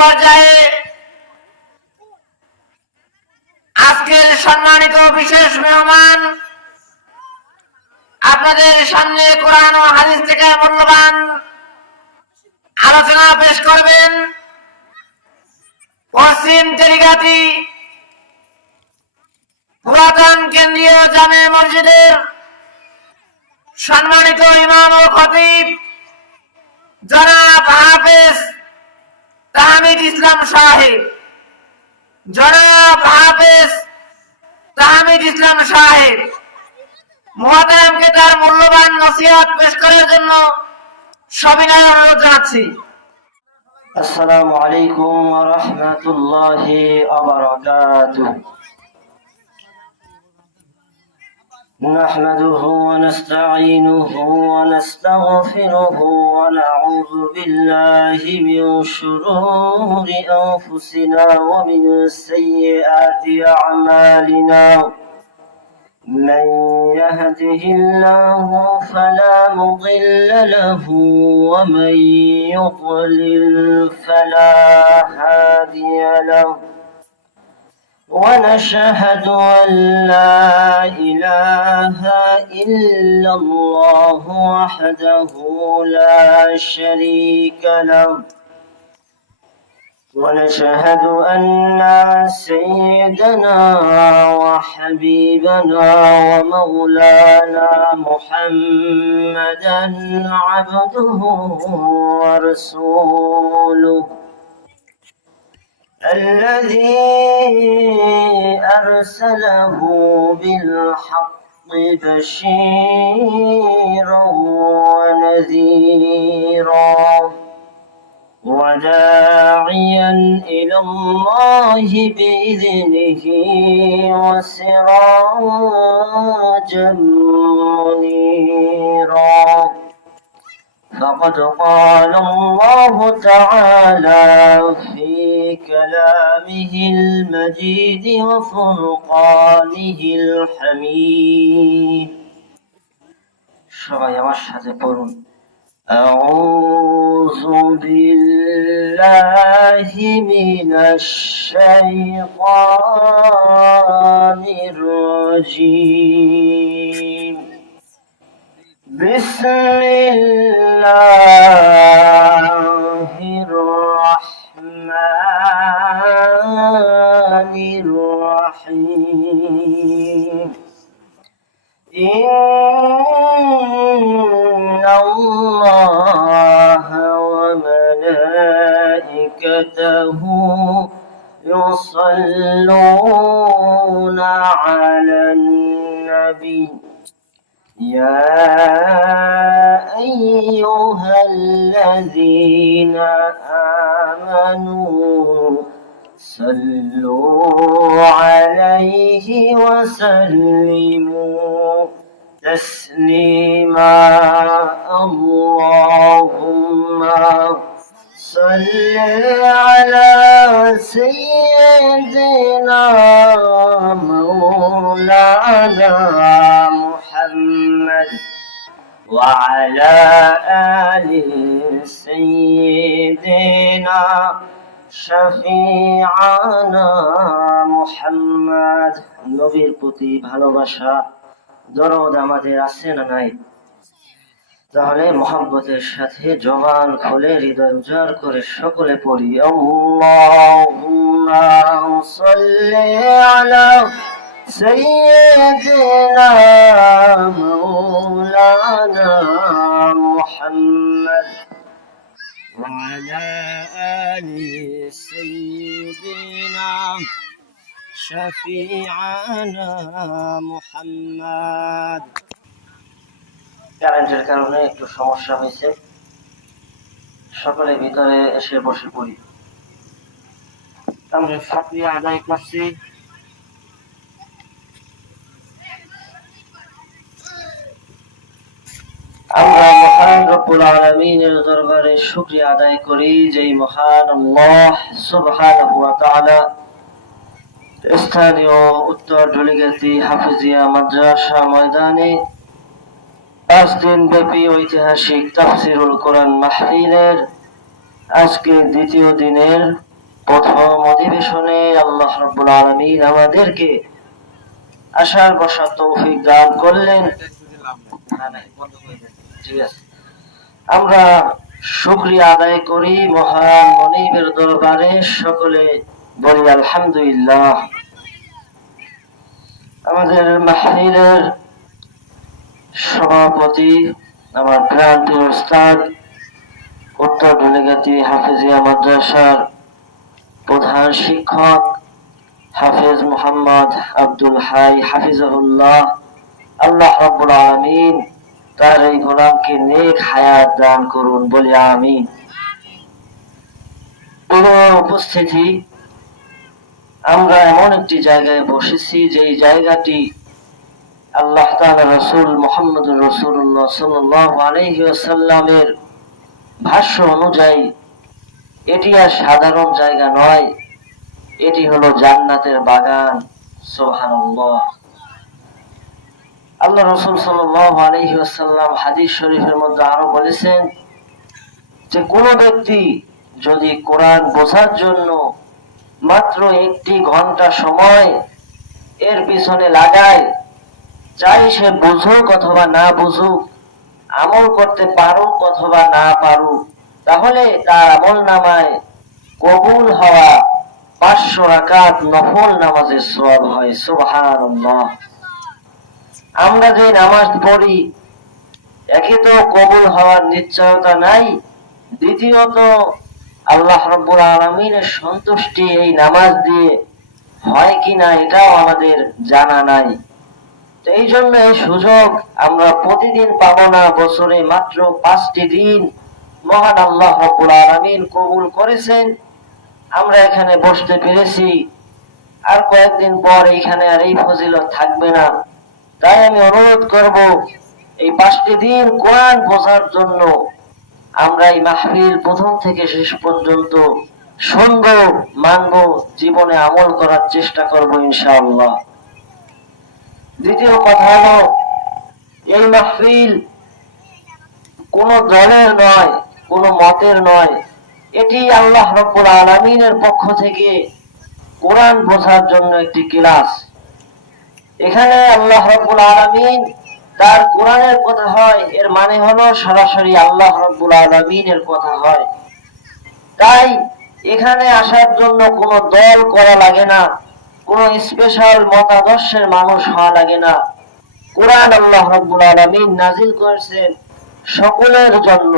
পর্যায়ে আজকের সম্মানিত বিশেষ মেহমান আপনাদের সামনে কোরআন ও হাদিস থেকে মূল্যবান আলোচনা পেশ করবেন পশ্চিম তেলিগাতি পুরাতন কেন্দ্রীয় জামে মসজিদের সম্মানিত ইমাম ও খতিব জনাব হাফেজ তাহমিদ ইসলাম সাহেব। জনাব হাফেজ তাহমিদ ইসলাম সাহেব মুহতারামকে তার মূল্যবান নসিহত পেশ করার জন্য সবিনয় অনুরোধ জানাচ্ছি। আসসালামু আলাইকুম ওয়া রাহমাতুল্লাহি ওয়া বারাকাতুহু। نحمده ونستعينه ونستغفره ونعوذ بالله من شرور أنفسنا ومن سيئات أعمالنا. من يهده الله فلا مضل له ومن يضلل فلا هادي له. ونشهد أن لا إله إلا الله وحده لا شريك له. ونشهد أن سيدنا وحبيبنا ومولانا محمدا عبده ورسوله الذي أرسله بالحق بشيرا ونذيرا وداعيا إلى الله بإذنه وسراجا منيرا. فقد قال الله تعالى في كلامه المجيد وفرقانه الحميد. সবাই আমার সাথে পড়ুন। أعوذ بالله من الشيطان الرجيم. بسم الله الرحمن الرحيم. إن الله وملائكته يصلون على النبي يا أيها الذين آمنوا صلوا عليه وسلموا تسليما. اللهم صل على سيدنا مولانا محمد وعلى آل سيدنا شفيعنا محمد. নবীর প্রতি ভালোবাসা দরদ আমাদের আছে না নাই? তাহলে মহব্বতের সাথে জবান খুলে হৃদয় উজাড় করে সকলে পড়ি আল্লাহুম্মা সাল্লি আলা سيدنا مولانا محمد وعلى آل سيدنا شفيعنا محمد. কারেন্টের কারণে একটু সমস্যা হয়েছে, সকলে ভিতরে এসে বসে পড়ি। আমরা শুকরিয়া আদায় করছি আমরা মহান রব্বুল আলামিনের দরবারে শুকরিয়া আদায় করি যেই মহান আল্লাহ সুবহানাহু ওয়া তাআলা স্থানীয় উত্তর ঢুলিগাতি হাফিজিয়া মাদ্রাসা ময়দানে 5 দিন ব্যাপী ঐতিহাসিক তাফসিরুল কোরআন মাহফিলের আজকে দ্বিতীয় দিনের প্রথম অধিবেশনে আল্লাহ রাব্বুল আলামিন আমাদেরকে আসার বসার তৌফিক দান করলেন। ঠিক আছে, আমরা শুকরিয়া আদায় করি মহান মনিবের দরবারে, সকলে বলি আলহামদুলিল্লাহ। আমাদের মাহফিলের সভাপতি আমার প্রান্তীয় উস্তাদ উত্তর ঢালিগাতি হাফেজিয়া মাদ্রাসার প্রধান শিক্ষক হাফেজ মোহাম্মদ আব্দুল হাই হাফিজাহুল্লাহ, আল্লাহ রাব্বুল আলামিন তার এই গোলামকে নেক হায়াত দান করুন, বলি আমিন। পুরো উপস্থিতি, আমরা এমন একটি জায়গায় বসেছি যেই জায়গাটি আল্লাহ তাআলা রাসূল মুহাম্মদুর রাসূলুল্লাহ সাল্লাল্লাহু আলাইহি ওয়াসাল্লামের ভাষ্য অনুযায়ী এটি আর সাধারণ জায়গা নয়, এটি হলো জান্নাতের বাগান। সুবহানাল্লাহ। আল্লাহ রাসূল সাল্লাল্লাহু আলাইহি ওয়াসাল্লাম হাদিস শরীফের মধ্যে আরো বলেছেন যে কোন ব্যক্তি যদি কোরআন বোঝার জন্য মাত্র 1 ঘন্টা সময় এর পিছনে লাগায়, চাই সে বুঝুক অথবা না বুঝুক, আমল করতে পারুক অথবা না পারুক, তাহলে তার আমল নামায় কবুল হওয়া 500 রাকাত নফল নামাজের সওয়াব হয়। সুবহানাল্লাহ। আমরা যে নামাজ পড়ি, একে তো কবুল হওয়ার নিশ্চয়তা নাই, দ্বিতীয়ত আল্লাহ রাব্বুল আলামিনের সন্তুষ্টি এই নামাজ দিয়ে হয় কিনা এটাও আমাদের জানা নাই। তো এই জন্য এই সুযোগ আমরা প্রতিদিন পাবো না, বছরে মাত্র 5টি দিন মহান আল্লাহ রাব্বুল আলামিন কবুল করেছেন, আমরা এখানে বসতে পেরেছি। আর কয়েকদিন পর এইখানে আর এই ফজিলত থাকবে না। তাই আমি অনুরোধ করব, এই 5টি দিন কোরআন বোঝার জন্য আমরা এই মাহফিল প্রথম থেকে শেষ পর্যন্ত শুনবো, মানবো, জীবনে আমল করার চেষ্টা করব ইনশাআল্লাহ। দ্বিতীয় কথা হলো, এই মাহফিল কোন দলের নয়, কোন মতের নয়, এটি আল্লাহ রাব্বুল আলামিনের পক্ষ থেকে কোরআন বোঝার জন্য একটি ক্লাস। এখানে আল্লাহ রাব্বুল আলামিন তার কোরআনের কথা হয়, এর মানে হলো সরাসরি আল্লাহ রাব্বুল আলামিনের কথা হয়। তাই এখানে আসার জন্য কোনো দল করা লাগে না, কোনো স্পেশাল মতাদর্শের মানুষ হওয়া লাগে না। কোরআন আল্লাহ রাব্বুল আলামিন নাজিল করেছেন সকলের জন্য।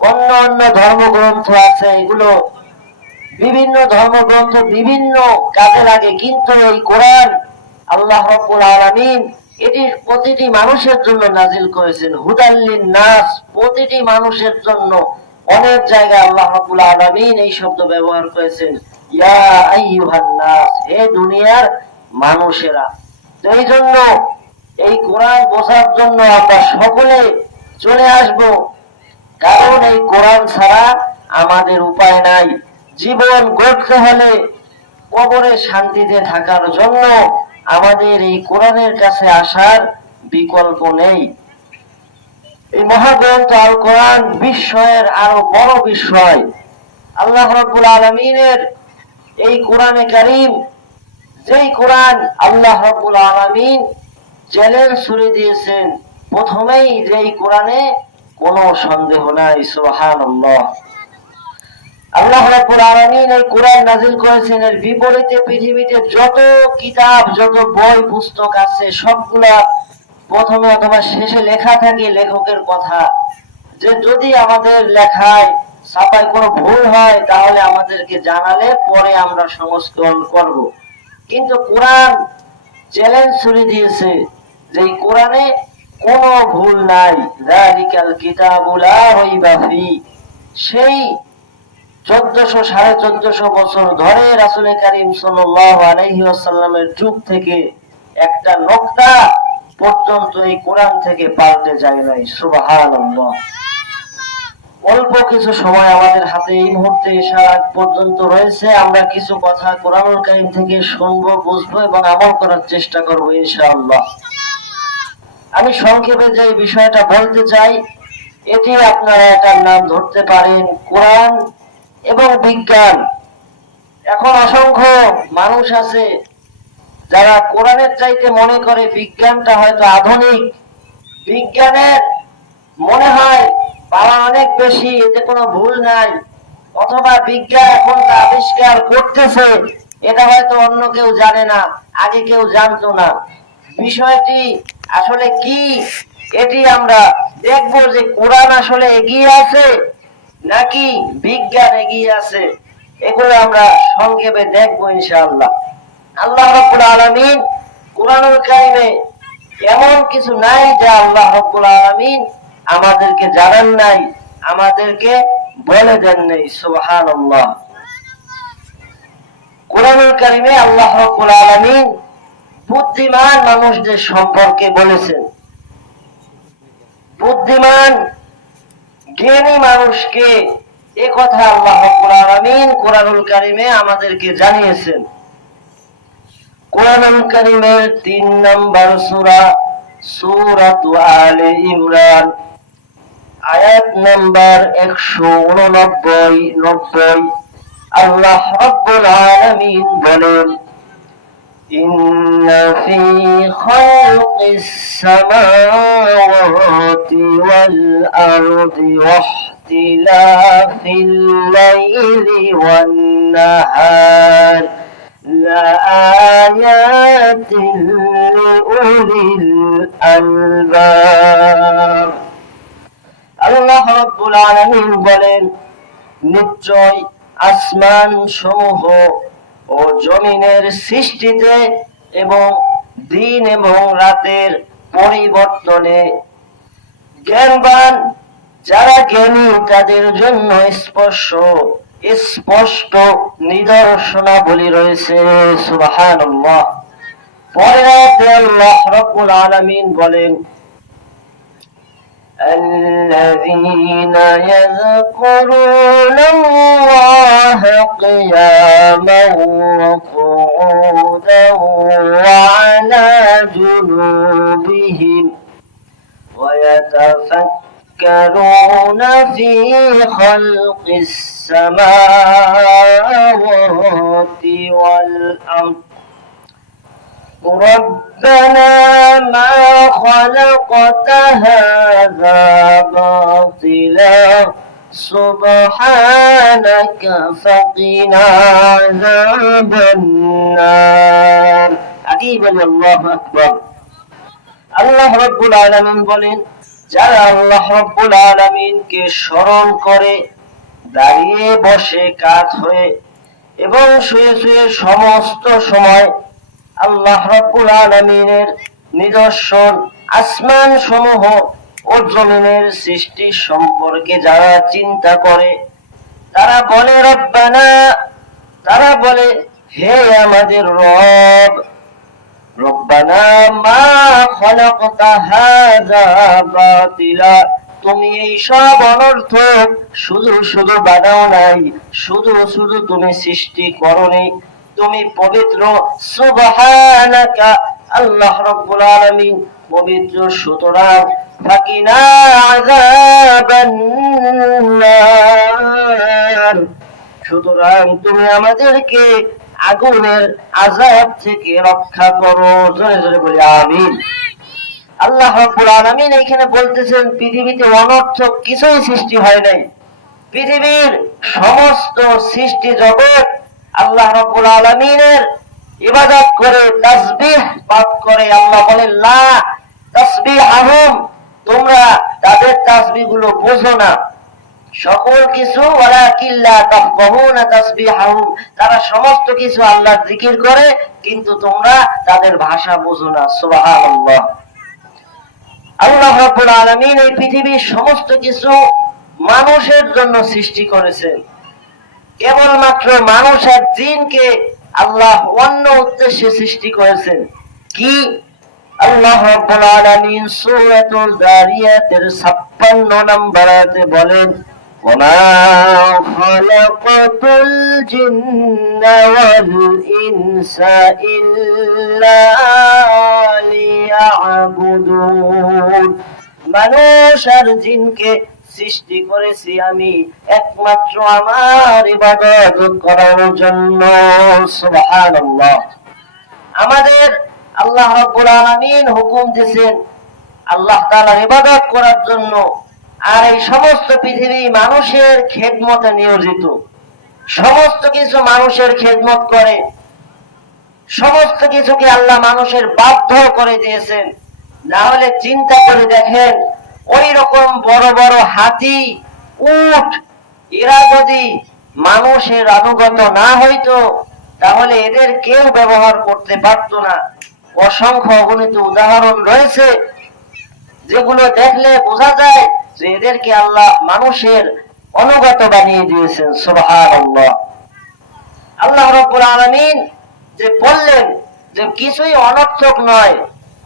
অন্য অন্য ধর্মগ্রন্থ আছে, এগুলো বিভিন্ন ধর্মগ্রন্থ বিভিন্ন কাজে লাগে, কিন্তু এই কোরআন আল্লাহ রাব্বুল আলামিন এটি প্রতিটি মানুষের জন্য নাজিল করেছেন। হুদাল্লিন নাস, প্রতিটি মানুষের জন্য। অনেক জায়গায় আল্লাহ রাব্বুল আলামিন এই শব্দ ব্যবহার করেছেন, ইয়া আইয়ুহান নাস, হে দুনিয়ার মানুষেরা। তো এই জন্য এই কোরআন বোঝার জন্য আমরা সকলে চলে আসব, কারণ এই কোরআন ছাড়া আমাদের উপায় নাই। জীবন গড়তে হলে, কবরে শান্তিতে থাকার জন্য আমাদের এই কোরআনের কাছে আসার বিকল্প নেই। এই মহাগ্রন্থ আল কোরআন বিস্ময়ের আরো বড় বিস্ময়। আল্লাহ রাব্বুল আলামিনের এই কোরআনে কারীম, যেই কোরআন আল্লাহ রাব্বুল আলামিন চ্যালেঞ্জ ছুড়ে দিয়েছেন প্রথমেই, যেই কোরআনে কোনো সন্দেহ নাই। সুবহানাল্লাহ। আল্লাহ রাব্বুল আলামিন এই কোরআন নাযিল করেছেন, এর বিপরীতে পৃথিবীতে যত কিতাব, যত বই পুস্তক আছে, সবগুলা প্রথমে অথবা শেষে লেখা থাকে লেখকের কথা, যে যদি আমাদের লেখায় ছাপায় কোনো ভুল হয় তাহলে আমাদেরকে জানালে পরে আমরা সংস্করণ করব। কিন্তু কোরআন চ্যালেঞ্জ ছুড়ে দিয়েছে যে এই কোরআনে কোনো ভুল নাই। যালিকাল কিতাবু লা রাইবা ফি, সেই 1400-1450 বছর ধরে রাসূল কারীম সাল্লাল্লাহু আলাইহি ওয়াসাল্লামের যুগ থেকে একটা নোকতা পর্যন্ত এই কোরআন থেকে পাল্টে যায় নাই। সুবহানাল্লাহ। অল্প কিছু সময় আমাদের হাতে এই মুহূর্তে আসার আগ পর্যন্ত রয়েছে, আমরা কিছু কথা কোরআনুল কারীম থেকে শুনবো, বুঝবো এবং আমল করার চেষ্টা করবো ইনশাআল্লাহ। আমি সংক্ষেপে যে বিষয়টা বলতে চাই, এটি আপনারা এটার নাম ধরতে পারেন কোরআন এবং বিজ্ঞান। এখন অসংখ্য মানুষ আছে যারা কোরআনের চাইতে মনে করে বিজ্ঞানটা হয়তো আধুনিক, বিজ্ঞানের মনে হয় পাওয়া অনেক বেশি, এতে কোনো ভুল নাই, অথবা বিজ্ঞান এখন তা আবিষ্কার করতেছে, এটা হয়তো অন্য কেউ জানে না, আগে কেউ জানতো না। বিষয়টি আসলে কি এটি আমরা দেখবো যে কোরআন আসলে এগিয়ে আছে নাকি বিজ্ঞান এগিয়ে আছে, এগুলো আমরা সংক্ষেপে দেখবো ইনশাআল্লাহ। আল্লাহ রাব্বুল আলামিন কোরআনুল কারীমে এমন কিছু নাই যা আল্লাহ রাব্বুল আলামিন আমাদেরকে জানান নাই, আমাদেরকে বলে দেন নাই। সুবহানাল্লাহ। কোরআনুল কারীমে আল্লাহ রাব্বুল আলামিন বুদ্ধিমান মানুষদের সম্পর্কে বলেছেন। বুদ্ধিমান জ্ঞানী মানুষকে এ কথা আল্লাহ রাব্বুল আলামিন কোরআনুল কারীমে আমাদেরকে জানিয়েছেন। কোরআনুল কারীমের 3 নম্বর সূরা সূরাতু আলে ইমরান আয়াত নাম্বার 189-90 আল্লাহ রাব্বুল আলামিন বলেন, ইন্না ফি খালকিস সামাওয়াতি ওয়াল আরদি ওয়াখতিলাফিল লাইলি ওয়ান নাহার لآيات لأولي الألباب। আল্লাহ রাব্বুল আলামিন বলেন, নিশ্চয় আসমান সমূহ ও জমিনের সৃষ্টিতে এবং দিন এবং রাতের পরিবর্তনে জ্ঞানবান যারা জ্ঞানী তাদের জন্য স্পষ্ট নিদর্শনাবলী রয়েছে। সুবহানাল্লাহ। পরের আয়াতে আল্লাহ রাব্বুল আলামিন বলেন, الذين يذكرون الله قياما وقعودا وعلى جنوبهم ويتفكرون في خلق السماوات والأرض ربنا ما خلقت هذا باطلا سبحانك فقنا عذاب النار। عجيب الله أكبر। আল্লাহ রাব্বুল আলামিন বলেন, যারা আল্লাহ রাব্বুল আলামিনকে স্মরণ করে দাঁড়িয়ে বসে কাত হয়ে এবং শুয়ে শুয়ে সমস্ত সময় আল্লাহ রাব্বুল আলামিনের নিদর্শন আসমান সমূহ ও জমিনের সৃষ্টি সম্পর্কে যারা চিন্তা করে, তারা বলে রব্বানা, তারা বলে হে আমাদের রব, রব্বানা মা খালাকতা হাযা বাতিলা, তুমি এই সব অনর্থক শুধু শুধু বানাও নাই, শুধু শুধু তুমি সৃষ্টি করনি, তুমি পবিত্র। সুবহানাকা, আল্লাহ রাব্বুল আলামিন পবিত্র, সুতরাং ফাকিনা আযাবান নার, সুতরাং তুমি আমাদেরকে আগুনের আযাব থেকে রক্ষা করো। জোরে জোরে বলি আমিন। আল্লাহ রাব্বুল আলামিন এখানে বলতেছেন পৃথিবীতে অনর্থক কিছুই সৃষ্টি হয় নাই। পৃথিবীর সমস্ত সৃষ্টি জগৎ আল্লাহ রাব্বুল আলামিনের ইবাদত করে, তাসবিহ পাঠ করে। আল্লাহ বলেন লা তাসবিহুম, তোমরা তাদের তাসবিহ গুলো বোঝো না। সকল কিছু ওয়ালাকিন লা তাফকাহুনা তাসবিহুম, তারা সমস্ত কিছু আল্লাহর জিকির করে কিন্তু তোমরা তাদের ভাষা বোঝো না। সুবহানাল্লাহ। আল্লাহ রাব্বুল আলামিন এই পৃথিবীর সমস্ত কিছু মানুষের জন্য সৃষ্টি করেছেন। কেবলমাত্র মানুষ আর জিনকে আল্লাহ অন্য উদ্দেশ্যে সৃষ্টি করেছেন। কি? আল্লাহ রাব্বুল আলামিন সূরাতুল যারিয়াতের 56 নম্বর আয়াতে বলেন, ওয়া খালাকাতুল জিন্না ওয়াল ইনসা ইল্লা লিয়াবুদুন, মানুষ আর জিনকে সৃষ্টি করেছি আমি একমাত্র আমার ইবাদত করার জন্য। সুবহানাল্লাহ। আমাদের আল্লাহ রাব্বুল আলামিন হুকুম দিয়েছেন আল্লাহ তাআলার ইবাদত করার জন্য, আর এই সমস্ত পৃথিবী মানুষের খেদমতে নিয়োজিত। সমস্ত কিছু মানুষের খেদমত করে, সমস্ত কিছুকে আল্লাহ মানুষের বাধ্য করে দিয়েছেন। না হলে চিন্তা করে দেখেন, ওই রকম বড় বড় হাতি, উট, এরা যদি মানুষের আনুগত না হইতো তাহলে এদের কেউ ব্যবহার করতে পারত না। অসংখ্য অগণিত উদাহরণ রয়েছে যেগুলো দেখলে বোঝা যায় যে এদেরকে আল্লাহ মানুষের অনুগত বানিয়ে দিয়েছেন। সুবহানাল্লাহ। আল্লাহ রাব্বুল আলামিন যে বললেন যে কিছুই অনর্থক নয়,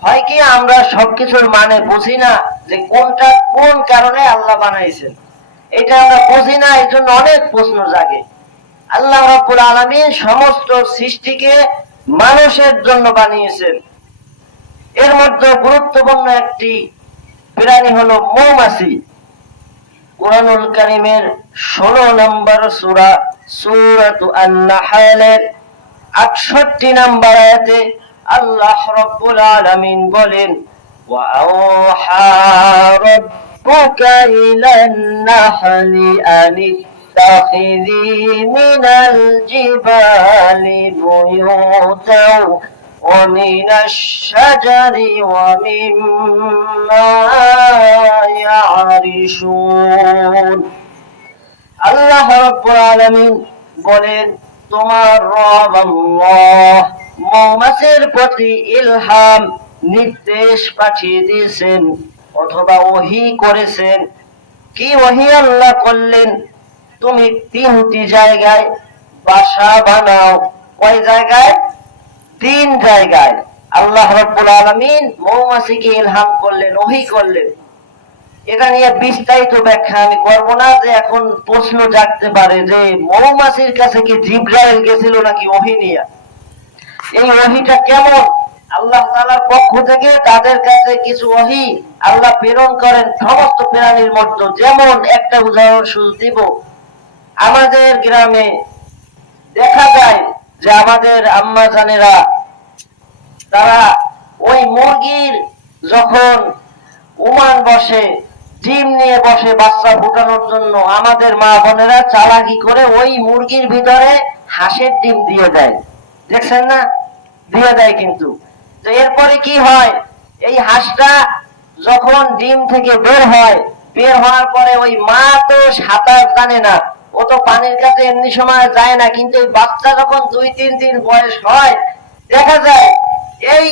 হয় কি আমরা সবকিছুর মানে বুঝি না যে কোনটা কোন কারণে আল্লাহ বানাইছেন, এটা আমরা বুঝি না, এই জন্য অনেক প্রশ্ন জাগে। আল্লাহ রাব্বুল আলামিন সমস্ত সৃষ্টিকে মানুষের জন্য বানিয়েছেন। এর মধ্যে গুরুত্বপূর্ণ একটি প্রাণী হলো মৌমাছি। কুরআনুল কারীমের 16 নম্বর সূরা সূরাতু আন-নাহলের 68 নম্বর আয়াতে আল্লাহ রাব্বুল আলামিন বলেন, ওয়া আওহা রাব্বুকা ইলান নাহলি আনিত্তাখিযি মিনাল জিবালি বুয়ুতাও ওয়া মিনাশ শাজারি ওয়া মিম্মা ইয়ারিশুন। আল্লাহ রাব্বুল আলামিন বলেন, তোমার রব আল্লাহ মৌমাছির প্রতি ইলহাম, নির্দেশ পাঠিয়ে দিয়েছেন অথবা ওহী করেছেন। কি ওহী আল্লাহ করলেন? তুমি 3টি জায়গায় বাসা বানাও। কয় জায়গায়? 3 জায়গায় আল্লাহ রাব্বুল আলামিন মৌমাছিকে ইলহাম করলেন, ওহী করলেন। এটা নিয়ে বিস্তারিত ব্যাখ্যা আমি করব না, যে এখন প্রশ্ন জাগতে পারে যে মৌমাছির কাছে কি জিবরাইল গেছিল নাকি ওহী নিয়ে? এই ওহীটা কেমন? আল্লাহ তাআলার পক্ষ থেকে তাদের কাছে কিছু ওহী আল্লাহ প্রেরণ করেন সমস্ত প্রাণীর মধ্যে। যেমন একটা উদাহরণ শুধু দিব, আমাদের গ্রামে দেখা যায় যে আমাদের আম্মা জানেরা তারা ওই মুরগির যখন উমান বসে, ডিম নিয়ে বসে বাচ্চা ফুটানোর জন্য, আমাদের মা বোনেরা চালাকি করে ওই মুরগির ভিতরে হাঁসের ডিম দিয়ে দেয়। দেখছেন না? দিয়ে দেয়। কিন্তু তো এরপরে কি হয়, এই হাঁসটা যখন ডিম থেকে বের হয়, বের হওয়ার পরে ওই মা তো সাঁতার জানে না, ও তো পানির কাছে এমনি সময় যায় না, কিন্তু ওই বাচ্চা যখন 2-3 দিন বয়স হয়, দেখা যায় এই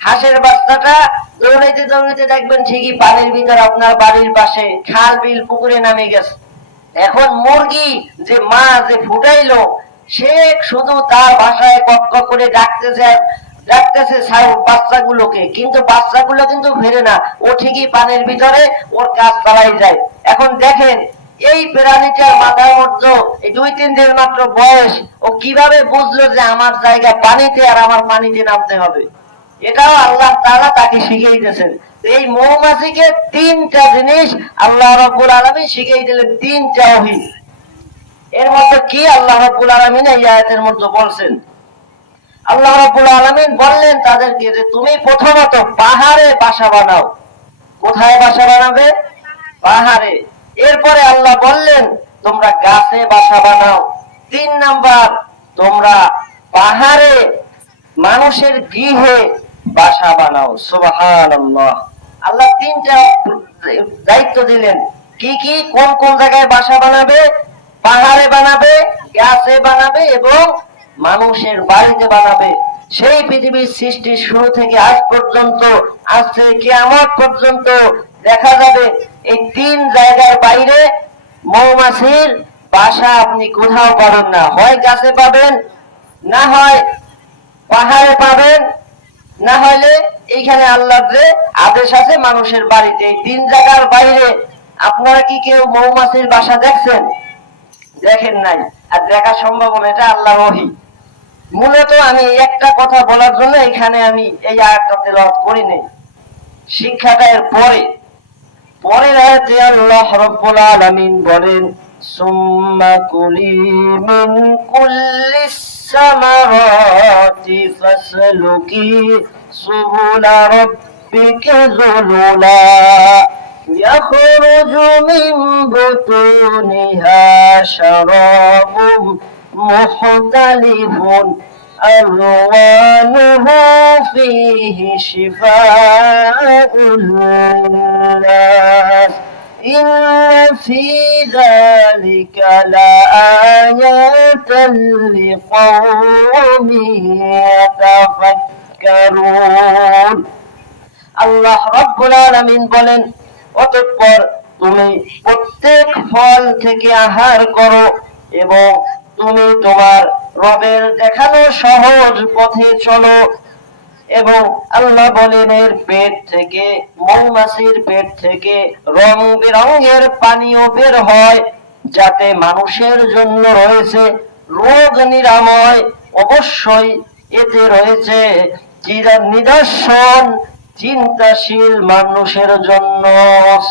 হাঁসের বাচ্চাটা দৌড়াইতে দৌড়াইতে দেখবেন ঠিকই পানির ভিতর আপনার বাড়ির পাশে খাল বিল পুকুরে নামে গেছে। এখন মুরগি যে মা যে ফুটাইলো, সে শুধু তার ভাষায় কক কক করে ডাকতেছে বাচ্চাগুলোকে, কিন্তু বাচ্চাগুলো কিন্তু ফেরে না, ও ঠিকই পানির ভিতরে ওর কাজ চালাই যায়। এখন দেখেন এই প্রাণীটার মাথার মধ্যে এই 2-3 দিন মাত্র বয়স, ও কিভাবে বুঝলো যে আমার জায়গা পানিতে আর আমার পানিতে নামতে হবে? এটাও আল্লাহ তাআলা তাকে শিখিয়ে দিয়েছেন। এই মৌমাছিকে 3টা জিনিস আল্লাহ রাব্বুল আলামিন শিখিয়ে দিলেন, 3টা ওহী। এর মধ্যে কি আল্লাহ রাব্বুল আলামিন এই আয়াতের মধ্যে বলছেন? আল্লাহ রাব্বুল আলামিন বললেন তাদেরকে যে তুমি প্রথমত পাহাড়ে বাসা বানাও। কোথায় বাসা বানাবে? পাহাড়ে। এরপরে আল্লাহ বললেন তোমরা গাছে বাসা বানাও। 3 নাম্বার, তোমরা পাহাড়ে মানুষের গৃহে বাসা বানাও। সুবহানাল্লাহ। আল্লাহ 3টা দায়িত্ব দিলেন। কি কি? কোন কোন জায়গায় বাসা বানাবে? পাহাড়ে বানাবে, গাছে বানাবে এবং মানুষের বাড়িতে বানাবে। সেই পৃথিবীর সৃষ্টির শুরু থেকে আজ পর্যন্ত, আজ থেকে কিয়ামত পর্যন্ত দেখা যাবে এই 3 জায়গার বাইরে মৌমাছির বাসা আপনি কোথাও পাবেন না। হয় গাছে পাবেন, না হয় পাহাড়ে পাবেন, না হলে এইখানে আল্লাহর যে আদেশ আছে মানুষের বাড়িতে। এই 3 জায়গার বাইরে আপনারা কি কেউ মৌমাছির বাসা দেখছেন? দেখেন নাই, আর দেখা সম্ভব না। এটা আল্লাহর ওহী। মূলত আমি একটা কথা বলার জন্য এখানে আমি এই আয়াতটা তেলাওয়াত করি নাই, শিক্ষাটা এর পরে। পরের আয়াতে আল্লাহ রাব্বুল আলামিন বলেন, সুম্মা কুলি মিন কুল্লিস সামারাতি ফাসলুকি সুবুলা রাব্বিকা যুলুলা يخرج من بطونها شراب مختلف ألوانه فيه شفاء للناس إن في ذلك لآيات لقوم يتفكرون আল্লাহ রাব্বুল আলামিন বলেন, অতঃপর তুমি প্রত্যেক ফল থেকে আহার করো এবং তুমি তোমার রবের দেখানো সহজ পথে চলো। এবং আল্লাহ বলেন, এর পেট থেকে, মৌমাছির পেট থেকে রং বেরঙের পানীয় বের হয়, যাতে মানুষের জন্য রয়েছে রোগ নিরাময়। অবশ্যই এতে রয়েছে নিদর্শন চিন্তাশীল মানুষের জন্য।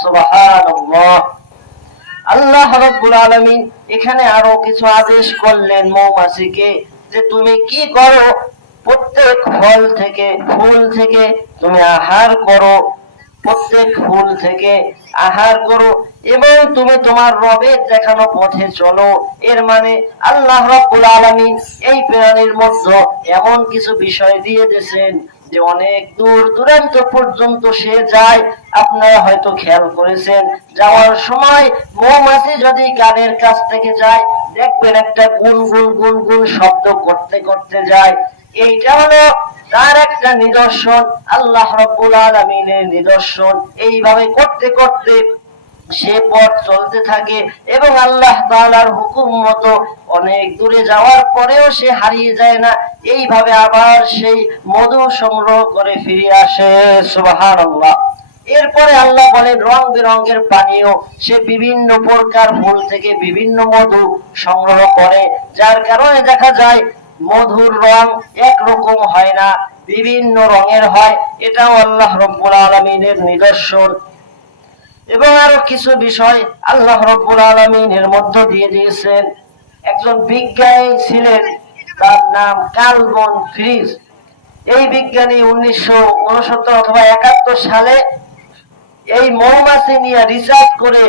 সুবহানাল্লাহ। আল্লাহ রাব্বুল আলামিন এখানে আরো কিছু আদেশ করলেন মৌমাছিকে, যে তুমি কি করো, প্রত্যেক ফল থেকে, ফুল থেকে তুমি আহার করো, প্রত্যেক ফুল থেকে আহার করো এবং তুমি তোমার রবের দেখানো পথে চলো। এর মানে আল্লাহ রাব্বুল আলামিন এই প্রাণীর মধ্যে এমন কিছু বিষয় দিয়ে দিয়েছেন যে অনেক দূর দূরান্ত পর্যন্ত সে যায়। আপনারা হয়তো খেয়াল করেছেন, যাওয়ার সময় মৌমাছি যদি কানের কাছ থেকে যায়, দেখবেন একটা গুনগুন গুনগুন শব্দ করতে করতে যায়। এইটা হলো তার একটা নিদর্শন, আল্লাহ রাব্বুল আলামিনের নিদর্শন। এইভাবে করতে করতে সে পথ চলতে থাকে এবং আল্লাহ তাআলার হুকুম মতো অনেক দূরে যাওয়ার পরেও সে হারিয়ে যায় না। এইভাবে আবার সেই মধু সংগ্রহ করে ফিরে আসে। সুবহানাল্লাহ। এরপরে আল্লাহ বলেন, রং বেরঙের পানীয়, সে বিভিন্ন প্রকার ফুল থেকে বিভিন্ন মধু সংগ্রহ করে, যার কারণে দেখা যায় মধুর রং একরকম হয় না, বিভিন্ন রঙের হয়। এটাও আল্লাহ রাব্বুল আলামিনের নিদর্শন। এবং আরো কিছু বিষয় আল্লাহ রাব্বুল আলামিন এর মধ্যে দিয়ে দিয়েছেন। একজন বিজ্ঞানী ছিলেন, তার নাম কার্ল ভন ফ্রিজ। এই বিজ্ঞানী 1969 অথবা 71 সালে এই মৌমাছি নিয়ে রিসার্চ করে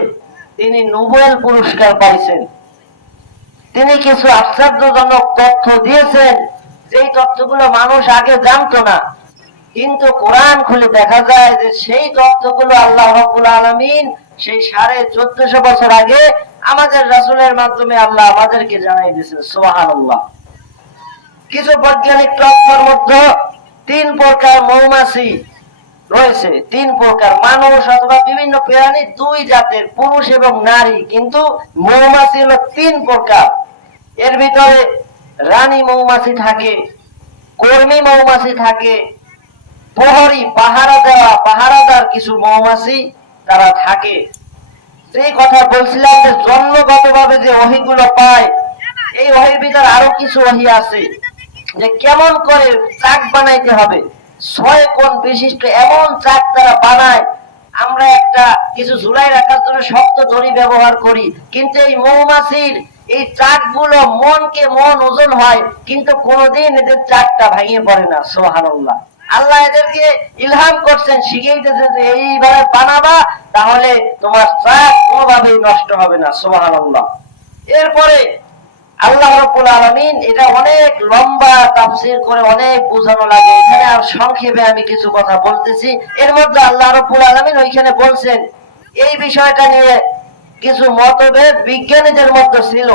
তিনি নোবেল পুরস্কার পাইছেন। তিনি কিছু আশ্চর্যজনক তথ্য দিয়েছেন, যেই তথ্যগুলো মানুষ আগে জানতো না, কিন্তু কোরআন খুলে দেখা যায় যে সেই তথ্যগুলো আল্লাহ রাব্বুল আলামিন সেই 1450 বছর আগে আমাদের রাসূলের মাধ্যমে আল্লাহ আমাদেরকে জানাই দিয়েছেন। সুবহানাল্লাহ। কিছু বৈজ্ঞানিক তথ্যের মধ্যে 3 প্রকার মৌমাছি রয়েছে, 3 প্রকার, মানুষ অথবা বিভিন্ন প্রাণী 2 জাতের, পুরুষ এবং নারী, কিন্তু মৌমাছি হলো 3 প্রকার। এর ভিতরে রানী মৌমাছি থাকে, কর্মী মৌমাছি থাকে, প্রহরী পাহারাদার কিছু মৌমাছি তারা থাকে। সেই কথা বলছিলাম যে জন্মগতভাবে যে ওহীগুলো পায়, এই ওহীর ভিতরে আরো কিছু ওহী আছে, যে কেমন করে চাক বানাইতে হবে। 6 কোণ বিশিষ্ট এমন চাক তারা বানায়, আমরা একটা কিছু ঝুলাই রাখার জন্য শক্ত দড়ি ব্যবহার করি, কিন্তু এই মৌমাছির এই চাকগুলো মনকে মন ওজন হয়, কিন্তু কোনোদিন এদের চাকটা ভেঙে পড়ে না। সুবহানাল্লাহ। আল্লাহ এদেরকে ইলহাম করছেন, শিখিয়েছেন যে এইভাবে বানাবা, তাহলে তোমার চাক কোনোভাবেই নষ্ট হবে না। সুবহানাল্লাহ। এরপরে আল্লাহ রাব্বুল আলামিন, এটা অনেক লম্বা তাফসীর করে অনেক বোঝানো লাগে, এখানে আর সংক্ষেপে আমি কিছু কথা বলতেছি। এর মধ্যে আল্লাহ রাব্বুল আলামিন ওইখানে বলছেন, এই বিষয়টা নিয়ে কিছু মতভেদ বিজ্ঞানীদের মধ্যে ছিল,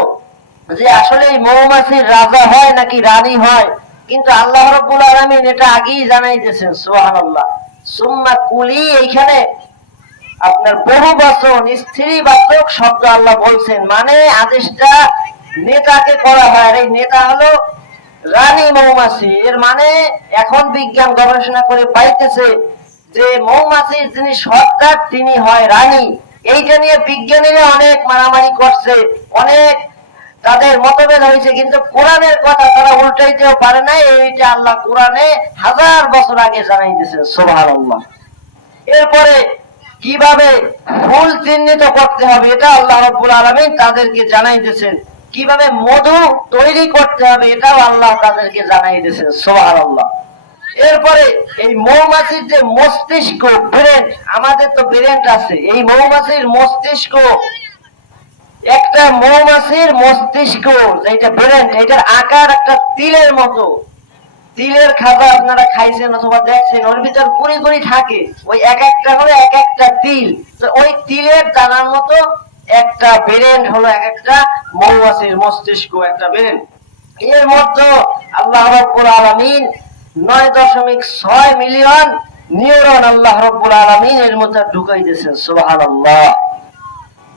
যে আসলে এই মৌমাছির রাজা হয় নাকি রানী হয়, কিন্তু আল্লাহ রাব্বুল আলামিন এটা আগেই জানাই দিয়েছেন। সুবহানাল্লাহ। সুম্মা কুলি, এইখানে আপনার বহুবচন, স্ত্রীবাচক শব্দ আল্লাহ বলছেন, মানে আদেশটা নেতাকে করা হয়। আর এই নেতা হলো রানী মৌমাছি। এর মানে এখন বিজ্ঞান গবেষণা করে পাইতেছে যে মৌমাছির যিনি সর্দার তিনি হয় রানী। এইটা নিয়ে বিজ্ঞানীরা অনেক মারামারি করছে, অনেক তাদের মতভেদ হয়েছে, কিন্তু কোরআনের কথা তারা উল্টাইতেও পারে না। এইটা আল্লাহ কোরআনে 1000 বছর আগে জানাই দিয়েছে। সুবহানাল্লাহ। এরপরে কিভাবে ফুল চিহ্নিত করতে হবে এটা আল্লাহ রাব্বুল আলামিন তাদেরকে জানাই দিয়েছেন। কিভাবে মধু তৈরি করতে হবে এটাও আল্লাহ তাদেরকে জানাই দিয়েছেন। সুবহানাল্লাহ। এরপরে এই মৌমাছির যে মস্তিষ্ক, ব্রেন, আমাদের তো ব্রেন আছে, এই মৌমাছির মস্তিষ্ক, একটা মৌমাছির মস্তিষ্ক যেটা ব্রেন, এটার আকার একটা তিলের মতো। তিলের খাতা আপনারা খাইছেন অথবা দেখছেন, ওর ভিতর কুড়ি কুড়ি থাকে, ওই এক একটা করে এক একটা তিল, তো ওই তিলের দানার মতো একটা ব্রেন হলো এক একটা মৌমাছির মস্তিষ্ক, একটা ব্রেন। এর মধ্যে আল্লাহ রাব্বুল আলামিন 9.6 মিলিয়ন নিউরন আল্লাহ রাব্বুল আলামিন এর মধ্যে ঢুকাই দিয়েছেন। সুবহানাল্লাহ।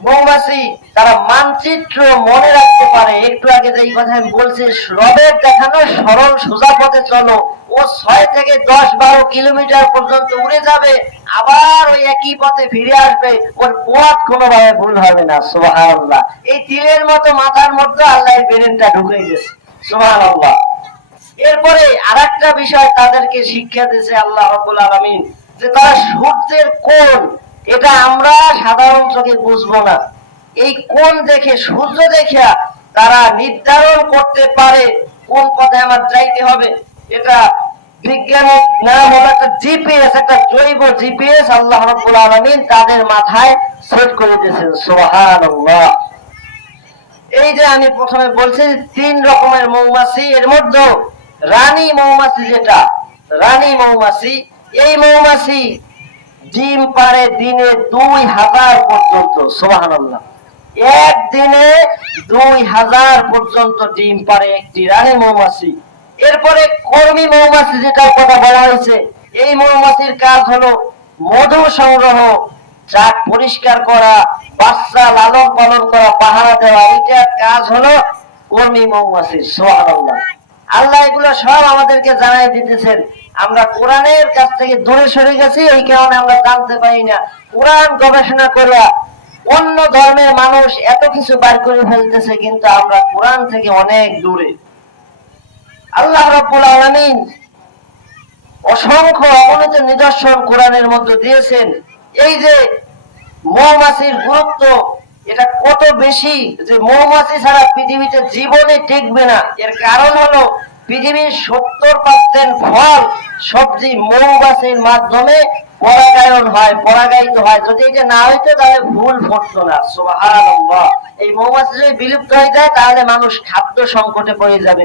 মৌমাছি তারা মানচিত্র মনে রাখতে পারে। একটু আগে যে কথা আমি বলছি, রবের দেখানো সরল সোজা পথে চলো, ও 6 থেকে 10-12 কিলোমিটার পর্যন্ত উড়ে যাবে, আবার ওই একই পথে ফিরে আসবে, ওর পথ কোনোভাবে ভুল হবে না। সুবহানাল্লাহ। এই তিলের মতো মাথার মধ্যে আল্লাহ ব্রেনটা ঢুকে গেছে। সুবহানাল্লাহ। এরপরে আরেকটা বিষয় তাদেরকে শিক্ষা দিয়েছে আল্লাহ রাব্বুল আলামিন, যে তারা সূর্যের কোণ, এটা আমরা সাধারণ চোখে বুঝবো না, এই কোণ দেখে, সূর্য দেখে তারা নির্ধারণ করতে পারে কোন পথে আমার যাইতে হবে। এটা বিজ্ঞানের নাম হলো একটা জিপিএস, একটা জৈব জিপিএস আল্লাহ রাব্বুল আলামিন তাদের মাথায় সেট করে দিয়েছেন। সুবহানাল্লাহ। এই যে আমি প্রথমে বলছি 3 রকমের মৌমাছি, এর মধ্যে রানী মৌমাছি, যেটা রানী মৌমাছি, এই মৌমাছি ডিম পারে দিনে 2000 পর্যন্ত। সুবহানাল্লাহ। একদিনে 2000 পর্যন্ত ডিম পারে একটি রানী মৌমাছি। এরপরে কর্মী মৌমাছি, যেটার কথা বলা হয়েছে, এই মৌমাছির কাজ হলো মধু সংগ্রহ, চাক পরিষ্কার করা, বাচ্চা লালন পালন করা, পাহারা দেওয়া, এটার কাজ হলো কর্মী মৌমাছি। সুবহানাল্লাহ। আল্লাহ এগুলো সব আমাদেরকে জানাই দিতেছেন। আমরা কোরআনের কাছ থেকে দূরে সরে গেছি, এই কারণে আমরা জানতে পারি না। কোরআন গবেষণা করে অন্য ধর্মের মানুষ এত কিছু বার করে ফেলতেছে, কিন্তু আমরা কোরআন থেকে অনেক দূরে। আল্লাহ রাব্বুল আলামিন অসংখ্য অগণিত নিদর্শন কোরআনের মধ্যে দিয়েছেন। এই যে মৌমাছির গুরুত্ব, এটা কত বেশি, যে মৌমাছি ছাড়া পৃথিবীতে জীবনে টিকবে না। এর কারণ হলো পৃথিবীর 70% ফল সবজি মৌমাছির মাধ্যমে পরাগায়ন হয়, পরাগায়িত হয়। যদি এটা না হইতো তাহলে ফুল ফুটতো না। সুবহানাল্লাহ। এই মৌমাছি যদি বিলুপ্ত হয়ে যায় তাহলে মানুষ খাদ্য সংকটে পড়ে যাবে।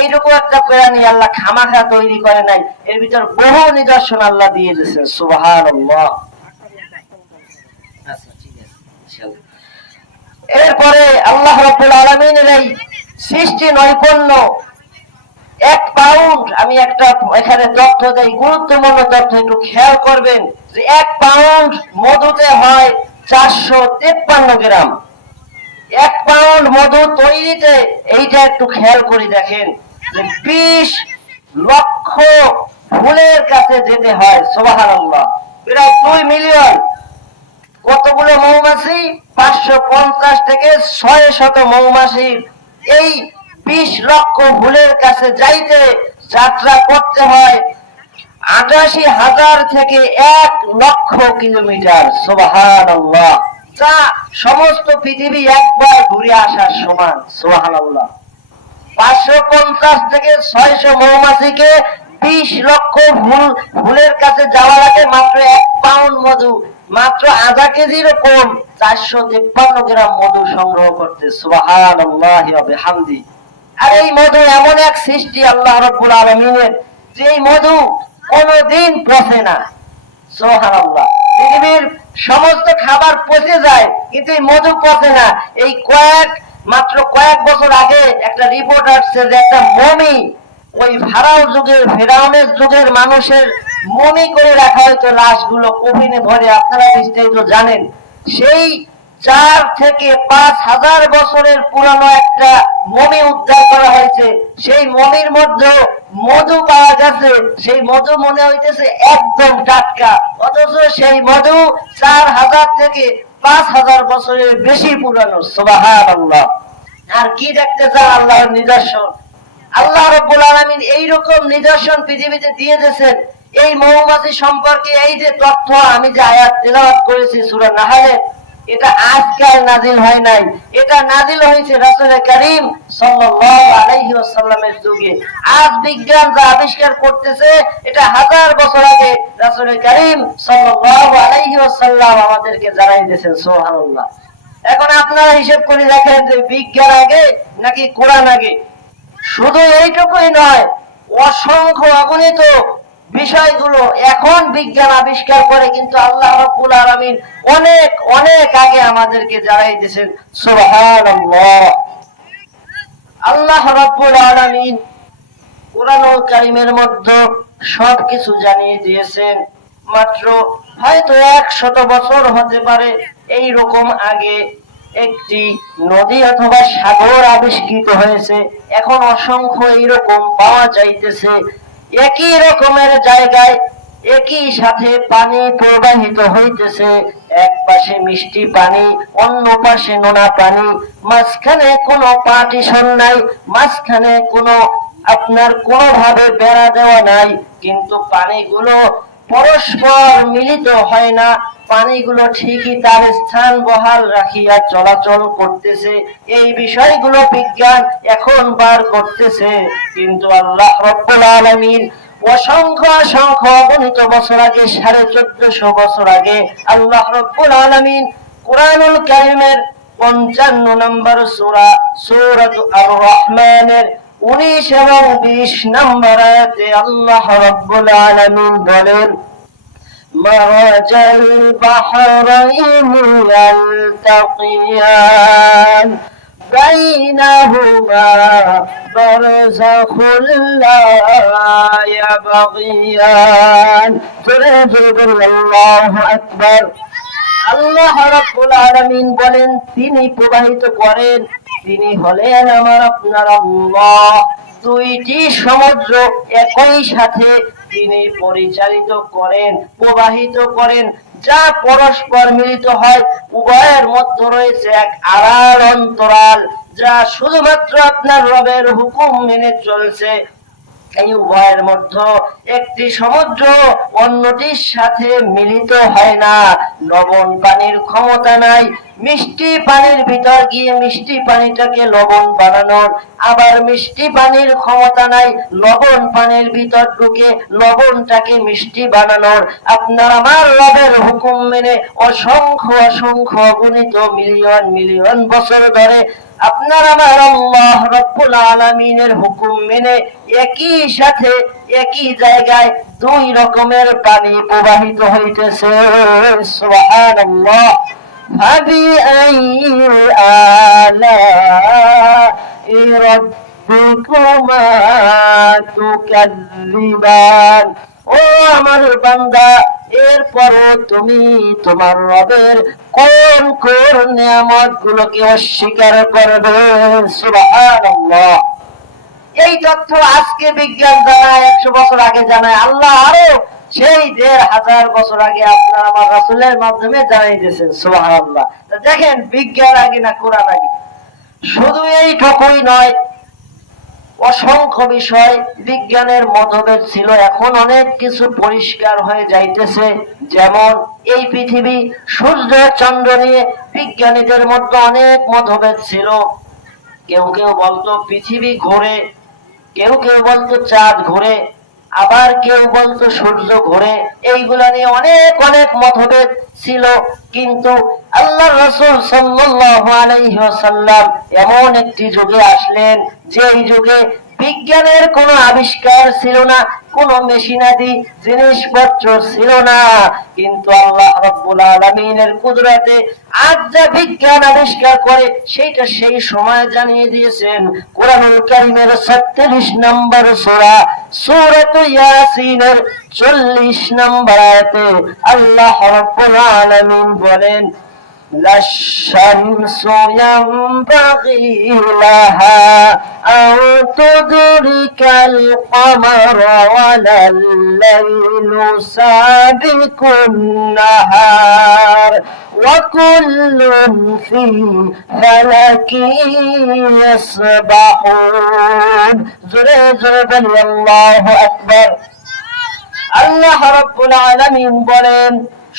এইরকম একটা প্রাণী আল্লাহ খামাখা তৈরি করে নাই, এর ভিতর বহু নিদর্শন আল্লাহ দিয়ে দিয়েছেন। সুবহানাল্লাহ। এরপরে আল্লাহ রাব্বুল আলামিনের এই সৃষ্টি নৈপুণ্য, 1 পাউন্ড, আমি একটা এখানে তথ্য দেই, গুরুত্বপূর্ণ তথ্য, একটু খেয়াল করবেন, যে 1 পাউন্ড মধুতে হয় 453 গ্রাম। 1 পাউন্ড মধু তৈরিতে, এইটা একটু খেয়াল করে দেখেন, যে 20 লক্ষ ফুলের কাছে যেতে হয়। সুবহানাল্লাহ। প্রায় 2 মিলিয়ন। কতগুলো মৌমাছি? 550 থেকে 600 মৌমাছির এই 20 লক্ষ ফুলের কাছে যাইতে যাত্রা করতে হয় 88,000 থেকে 1 লক্ষ কিলোমিটার। সুবহানাল্লাহ। যা সমস্ত পৃথিবী একবার ঘুরে আসার সমান। সুবহানাল্লাহ। 550 থেকে 600 মৌমাছিকে 20 লক্ষ ফুলের কাছে যাওয়া লাগে মাত্র 1 পাউন্ড মধু, মাত্র আধা কেজিরও কম, 453 গ্রাম মধু সংগ্রহ করতে। সুবহানাল্লাহি ওয়া বিহামদি। আর এই মধু এমন এক সৃষ্টি আল্লাহ রাব্বুল আলামিনের, যে এই মধু কোনোদিন পচে না। সুবহানাল্লাহ। পৃথিবীর সমস্ত খাবার পচে যায়, কিন্তু এই মধু পচে না। এই মাত্র কয়েক বছর আগে একটা রিপোর্ট আসছে, যে একটা মমি, ওই ফারাও যুগের, ফেরাউনের যুগের মানুষের মমি করে রাখা হয়তো, লাশগুলো কফিনে ভরে, আপনারা বিস্তারিত জানেন। সেই 4 থেকে 5,000 বছরের পুরানো একটা মমি উদ্ধার করা হয়েছে। সেই মমির মধ্যে মধু পাওয়া গেছে, সেই মধু মনে হইতেছে একদম টাটকা, অথচ সেই মধু 4,000 থেকে 5,000 বছরের বেশি পুরানো। সুবহানাল্লাহ। আর কি দেখতে চান? আল্লাহর নিদর্শন। আল্লাহ রাব্বুল আলামিন এইরকম নিদর্শন পৃথিবীতে দিয়ে দিয়েছেন, এই মৌমাছি সম্পর্কে এই যে তথ্য আমি যে আয়াত তেলাওয়াত করেছি সূরা নাহলে, এটা আজকাল নাজিল হয় নাই, এটা নাজিল হয়েছে রাসূল করিম সাল্লাল্লাহু আলাইহি ওয়াসাল্লামের যুগে। আজ বিজ্ঞান যা আবিষ্কার করতেছে এটা 1000 বছর আগে রাসূল করিম সাল্লাল্লাহু আলাইহি ওয়াসাল্লাম আমাদেরকে জানাই দিয়েছেন। সুবহানাল্লাহ। এখন আপনারা হিসাব করে দেখেন যে বিজ্ঞান আগে নাকি কোরআন আগে। শুধু এইটুকুই নয়, অসংখ্য অগণিত বিষয়গুলো এখন বিজ্ঞান আবিষ্কার করে, কিন্তু আল্লাহ রাব্বুল আলামিন অনেক অনেক আগে আমাদেরকে জানাই দিয়েছেন। সুবহানাল্লাহ। আল্লাহ রাব্বুল আলামিন কোরআনুল কারীমের মধ্যে সবকিছু জানিয়ে দিয়েছেন। মাত্র হয়তো 100 বছর হতে পারে এই রকম আগে একটি নদী অথবা সাগর আবিষ্কৃত হয়েছে। এখন অসংখ্য এইরকম পাওয়া যাইতেছে। একই রকমের জায়গায় একই সাথে পানি প্রবাহিত হইতেছে, এক পাশে মিষ্টি পানি, অন্য পাশে নোনা পানি, মাঝখানে কোনো পার্টিশন নাই, মাঝখানে কোনো আপনার কোনোভাবে বেড়া দেওয়া নাই, কিন্তু পানিগুলো পরস্পর মিলিত হয় না। পানিগুলো ঠিকই তার স্থান বহাল রাখিয়া চলাচল করতেছে। এই বিষয়গুলো বিজ্ঞান এখন বার করতেছে, কিন্তু আল্লাহ রাব্বুল আলামিন অসংখ্য অসংখ্য অগণিত বছর আগে, 1450 বছর আগে আল্লাহ রাব্বুল আলামিন কোরআনুল কারীমের 55 নম্বর সূরা সূরাতুর আর-রহমানের 19 এবং 20 নম্বর আয়াতে আল্লাহ রাব্বুল আলামিন বলেন, মারাজাল বাহরাইন ইয়ালতাকিয়ান বাইনাহুমা বারযাখুল লা ইয়াবগিয়ান। আল্লাহু আকবার। আল্লাহ রাব্বুল আলামিন বলেন, তিনি প্রবাহিত করেন, তিনি হলেন আমার আপনার আল্লাহ। দুইটি সমুদ্র একই সাথে তিনি পরিচালিত করেন, প্রবাহিত করেন, যা পরস্পর মিলিত হয়। উভয়ের মধ্যে রয়েছে এক আড়াল অন্তরাল, যা শুধুমাত্র আপনার রবের হুকুম মেনে চলছে। এই উভয়ের মধ্যে একটি সমুদ্র অন্যটির সাথে মিলিত হয় না। লবণ পানির ক্ষমতা নাই মিষ্টি পানির ভিতর গিয়ে মিষ্টি পানিটাকে লবণ বানানোর, আবার মিষ্টি পানির ক্ষমতা নাই লবণ পানির ভিতর ঢুকে লবণটাকে মিষ্টি বানানোর। আপনার আমার রবের হুকুম মেনে অসংখ্য অসংখ্য অগণিত মিলিয়ন মিলিয়ন বছর ধরে আপনার আমার আল্লাহ রাব্বুল আলামিনের হুকুম মেনে একই সাথে একই জায়গায় দুই রকমের পানি প্রবাহিত হইতেছে। সুবহানাল্লাহ। ফাবিআইয়ি আলাই রাব্বিকুমা তুকাযযিবান। ও আমার বান্দা, এরপর তুমি তোমার রবের কোন কোন নিয়ামত গুলোকে অস্বীকার করবে? সুবহানাল্লাহ। এই তথ্য আজকে বিজ্ঞান জানায়, 100 বছর আগে জানায়, আল্লাহ আরো সেই 1500 বছর আগে আপনার আমার রাসূলের মাধ্যমে জানাই দিয়েছেন। সুবহানাল্লাহ। দেখেন বিজ্ঞান আগে না কোরআন আগে। শুধু এইটুকুই নয়, অসংখ্য বিষয় বিজ্ঞানের মতভেদ ছিল, এখন অনেক কিছু পরিষ্কার হয়ে যাইতেছে। যেমন এই পৃথিবী, সূর্য, চন্দ্র নিয়ে বিজ্ঞানীদের মধ্যে অনেক মতভেদ ছিল। কেউ কেউ বলতো পৃথিবী ঘোরে, কেউ কেউ বলতো চাঁদ ঘোরে, আবার কেউ বলতো সূর্য ঘোরে। এইগুলা নিয়ে অনেক অনেক মতভেদ ছিল, কিন্তু আল্লাহর রাসূল সাল্লাল্লাহু আলাইহি ওয়াসাল্লাম এমন একটি যুগে আসলেন, যেই যুগে বিজ্ঞানের কোনো আবিষ্কার ছিল না, কোনো মেশিনারি জিনিসপত্র ছিল না, কিন্তু আল্লাহ রাব্বুল আলামিনের কুদরতে আজ যা বিজ্ঞান আবিষ্কার করে সেটা সেই সময় জানিয়ে দিয়েছেন। কোরআনুল কারীমের 36 নম্বর সূরা সূরাতুল ইয়াসিনের 40 নম্বর আয়াতে আল্লাহ রাব্বুল আলামিন বলেন, লাশ-শামসু ইয়ানবাগি লাহা আন তুদরিকাল কমারা ওয়ালাল লাইলু সাবিকুন নাহার ওয়া কুল্লুন ফি ফালাকিন ইয়াসবাহুন। জোরে জোরে বলি আল্লাহু আকবার। আল্লাহ রাব্বুল আলামিন বলেন,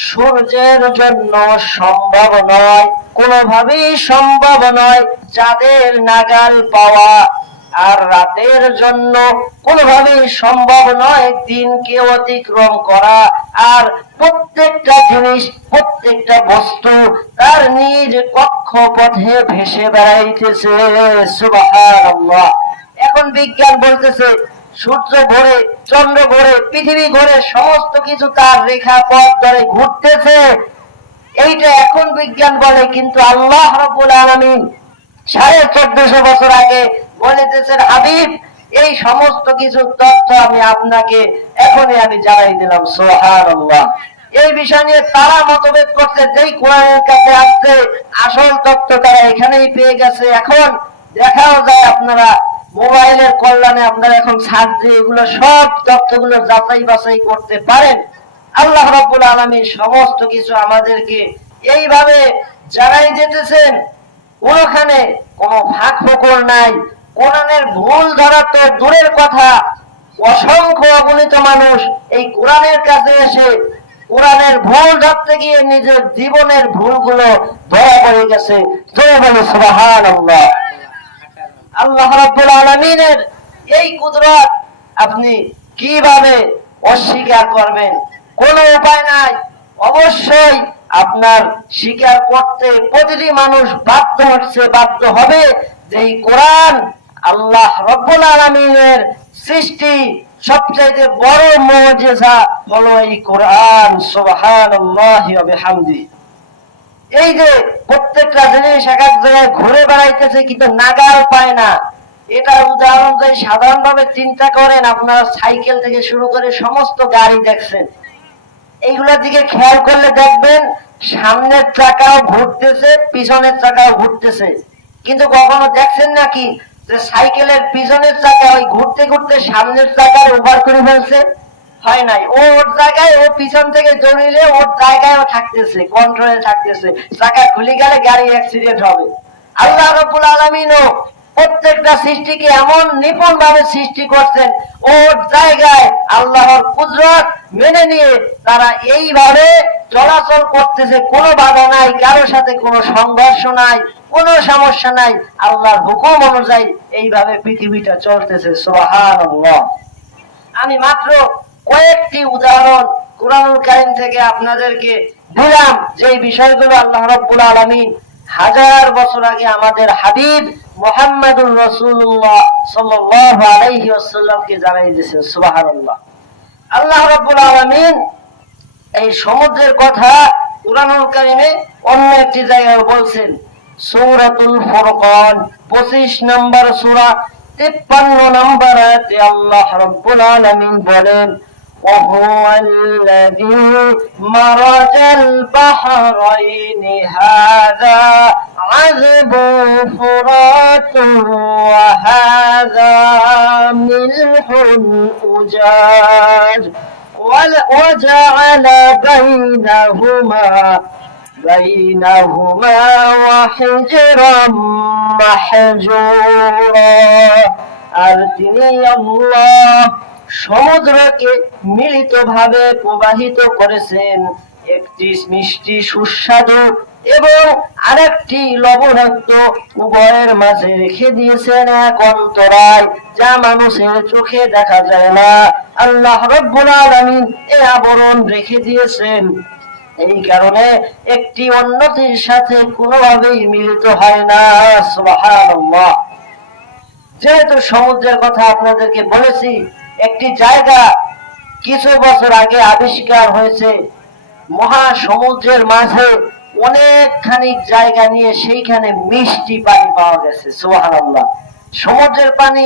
সূর্যের জন্য সম্ভব নয়, কোনোভাবেই সম্ভব নয় চাঁদের নাগাল পাওয়া, আর রাতের জন্য কোনোভাবেই সম্ভব নয় দিনকে অতিক্রম করা। আর প্রত্যেকটা জিনিস, প্রত্যেকটা বস্তু তার নিজ কক্ষপথে ভেসে বেড়াইতেছে। সুবহানাল্লাহ। এখন বিজ্ঞান বলতেছে সূর্য ঘোরে, চন্দ্র ঘোরে, পৃথিবী ঘোরে, সমস্ত কিছু তার রেখা পথ ধরে ঘুরতেছে। এইটা এখন বিজ্ঞান বলে, কিন্তু আল্লাহ রাব্বুল আলামিন 1450 বছর আগে বলেছেন, হাবিব এই সমস্ত কিছু তথ্য আমি আপনাকে এখনই আমি জানাই দিলাম। সুবহানাল্লাহ। এই বিষয় নিয়ে তারা মতভেদ করছে, যেই কোরআনের কাছে আসছে আসল তথ্য তারা এখানেই পেয়ে গেছে। এখন দেখাও যায়, আপনারা মোবাইলের কল্যাণে আপনারা এখন সার্চ দিয়ে এগুলো সব তথ্যগুলো যাচাই বাছাই করতে পারেন। আল্লাহ রাব্বুল আলামিন সমস্ত কিছু আমাদেরকে এইভাবে জানাই যেতেছেন, কোনখানে কোনো ফাঁক ফোকর নাই। কোরআনের ভুল ধরা তো দূরের কথা, অসংখ্য অগণিত মানুষ এই কোরআনের কাছে এসে কোরআনের ভুল ধরতে গিয়ে নিজের জীবনের ভুলগুলো ধরা পড়ে গেছে। জয় বলে সুবহানাল্লাহ। আল্লাহ রাব্বুল আলামিনের এই কুদরত আপনি কিভাবে অস্বীকার করবেন? কোনো উপায় নাই। অবশ্যই আপনার স্বীকার করতে প্রতিটি মানুষ বাধ্য হচ্ছে, বাধ্য হবে যে এই কোরআন আল্লাহ রাব্বুল আলামিনের সৃষ্টি সবচেয়ে বড় মুজিজা হলো এই কোরআন। সুবহানাল্লাহি ওয়া বিহামদিহি। এই যে প্রত্যেকটা জিনিস এক এক জায়গায় ঘুরে বেড়াইতেছে কিন্তু নাগাল পায় না, এটার উদাহরণ যদি সাধারণভাবে চিন্তা করেন, আপনারা সাইকেল থেকে শুরু করে সমস্ত গাড়ি দেখছেন, এইগুলোর দিকে খেয়াল করলে দেখবেন সামনের চাকাও ঘুরতেছে, পিছনের চাকাও ঘুরতেছে। কিন্তু কখনো দেখছেন নাকি যে সাইকেলের পিছনের চাকা ওই ঘুরতে ঘুরতে সামনের চাকার ওভার করে ফেলছে? হয় নাই। ওর জায়গায় ও পিছন থেকে জড়িলে ওর জায়গায়ও থাকতেছে, কন্ট্রোলে থাকতেছে। চাকা খুলে গেলে গাড়ি অ্যাক্সিডেন্ট হবে। আল্লাহ রাব্বুল আলামিনও প্রত্যেকটা সৃষ্টিকে এমন নিপুণ ভাবে সৃষ্টি করছেন, ওর জায়গায় আল্লাহর কুদরত মেনে নিয়ে তারা এইভাবে চলাচল করতেছে। কোনো বাধা নাই, কারোর সাথে কোনো সংঘর্ষ নাই, কোনো সমস্যা নাই। আল্লাহর হুকুম অনুযায়ী এইভাবে পৃথিবীটা চলতেছে। সুবহানাল্লাহ। আমি মাত্র কয়েকটি উদাহরণ কুরআনুল কারীম থেকে আপনাদেরকে দিলাম, যে বিষয়গুলো আল্লাহ রাব্বুল আলামিন হাজার বছর আগে আমাদের হাবিব মুহাম্মদুর রাসূলুল্লাহ সাল্লাল্লাহু আলাইহি ওয়াসাল্লামকে জানাই দিয়েছেন। সুবহানাল্লাহ। আল্লাহ রাব্বুল আলামিন এই সমুদ্রের কথা কুরআনুল কারীমে অন্য একটি জায়গায় বলছেন। সূরাতুল ফুরকান 25 নম্বর সূরা 53 নম্বর আয়াতে আল্লাহ রাব্বুল আলামিন বলেন, وهو الذي مرج البحرين هذا عذب فرات وهذا ملح أجاج وجعل بينهما وحجرا محجورا। আর তিনি আল্লাহ সমুদ্রকে মিলিতভাবে প্রবাহিত করেছেন, একটি মিষ্টি সুস্বাদু এবং আরেকটি লবণাক্ত, উভয়ের মাঝে রেখে দিয়েছেন এক অন্তরায়, যা মানুষের চোখে দেখা যায় না। আল্লাহ রাব্বুল আলামিন এই আবরণ রেখে দিয়েছেন। এই কারণে একটি অন্যটির সাথে কোনোভাবেই মিলিত হয় না। সুবহানাল্লাহ। যেহেতু সমুদ্রের কথা আপনাদেরকে বলেছি, একটি জায়গা কিছু বছর আগে আবিষ্কার হয়েছে, মহাসমুদ্রের মাঝে অনেকখানি জায়গা নিয়ে সেইখানে মিষ্টি পানি পাওয়া গেছে। সুবহানাল্লাহ। সমুদ্রের পানি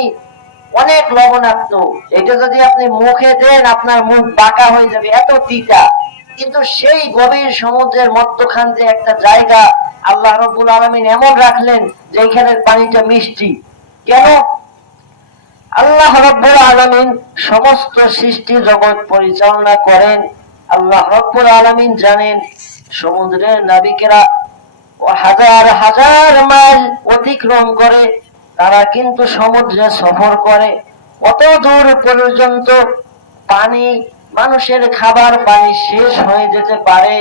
অনেক লবণাক্ত, এটা যদি আপনি মুখে দেন আপনার মুখ বাঁকা হয়ে যাবে, এত তিতা। কিন্তু সেই গভীর সমুদ্রের মধ্যখান যে একটা জায়গা আল্লাহ রাব্বুল আলামিন এমন রাখলেন যে এখানের পানিটা মিষ্টি। কেন? আল্লাহ রাব্বুল আলামিন সমস্ত সৃষ্টি জগৎ পরিচালনা করেন। আল্লাহ রাব্বুল আলামিন জানেন সমুদ্রের নাবিকেরা হাজার হাজার মাইল অতিক্রম করে তারা কিন্তু সমুদ্রে সফর করে। কত দূর পর্যন্ত পানি মানুষের খাবার পানি শেষ হয়ে যেতে পারে,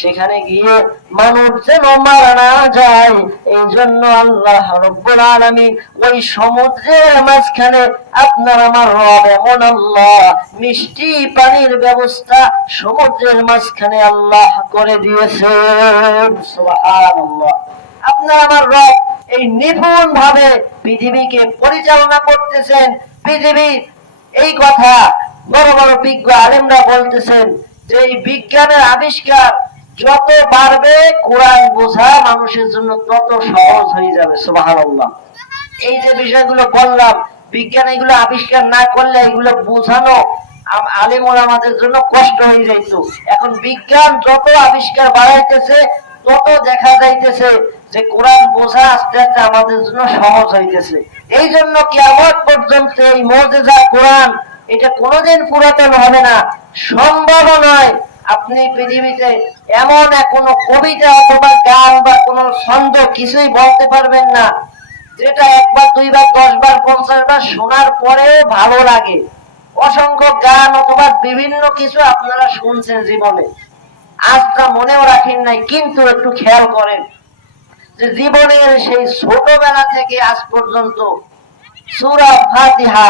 সেখানে গিয়ে মানুষ যেন মারা না যায়, এই জন্য আল্লাহ রাব্বুল আলামিন ওই সমুদ্রের মাঝখানে আপনার আমার রব এমন আল্লাহ মিষ্টি পানির ব্যবস্থা সমুদ্রের মাঝখানে আল্লাহ করে দিয়েছেন। সুবহানাল্লাহ। আপনার আমার রব এই নিপুণ ভাবে পৃথিবীকে পরিচালনা করতেছেন। পৃথিবী এই কথা বড় বড় বিজ্ঞ আলেমরা বলতেছেন যে এই বিজ্ঞানের আবিষ্কার যত বাড়বে কোরআন বোঝা মানুষের জন্য তত সহজ হয়ে যাবে। সুবহানাল্লাহ। এই যে বিষয়গুলো বললাম, বিজ্ঞান এগুলো আবিষ্কার না করলে এগুলো বোঝানো আলেম ওলামাদের জন্য কষ্ট হয়ে যাইত। এখন বিজ্ঞান যত আবিষ্কার বাড়াইতেছে তত দেখা যাইতেছে যে কোরআন বোঝা আস্তে আস্তে আমাদের জন্য সহজ হইতেছে। এই জন্য কিয়ামত পর্যন্ত এই মুজিজা কোরআন এটা কোনোদিন পুরাতন হবে না, সম্ভব নয়। আপনি পৃথিবীতে এমন কোনো কবিতা অথবা গান বা কোনো ছন্দ কিছুই বলতে পারবেন না যেটা একবার দুইবার 10 বার 50 বার শোনার পরেও ভালো লাগে। অসংখ্য গান অথবা বিভিন্ন কিছু আপনারা শুনছেন জীবনে, আজটা মনেও রাখেন নাই, কিন্তু একটু খেয়াল করেন যে জীবনের সেই ছোটবেলা থেকে আজ পর্যন্ত সূরা ফাতিহা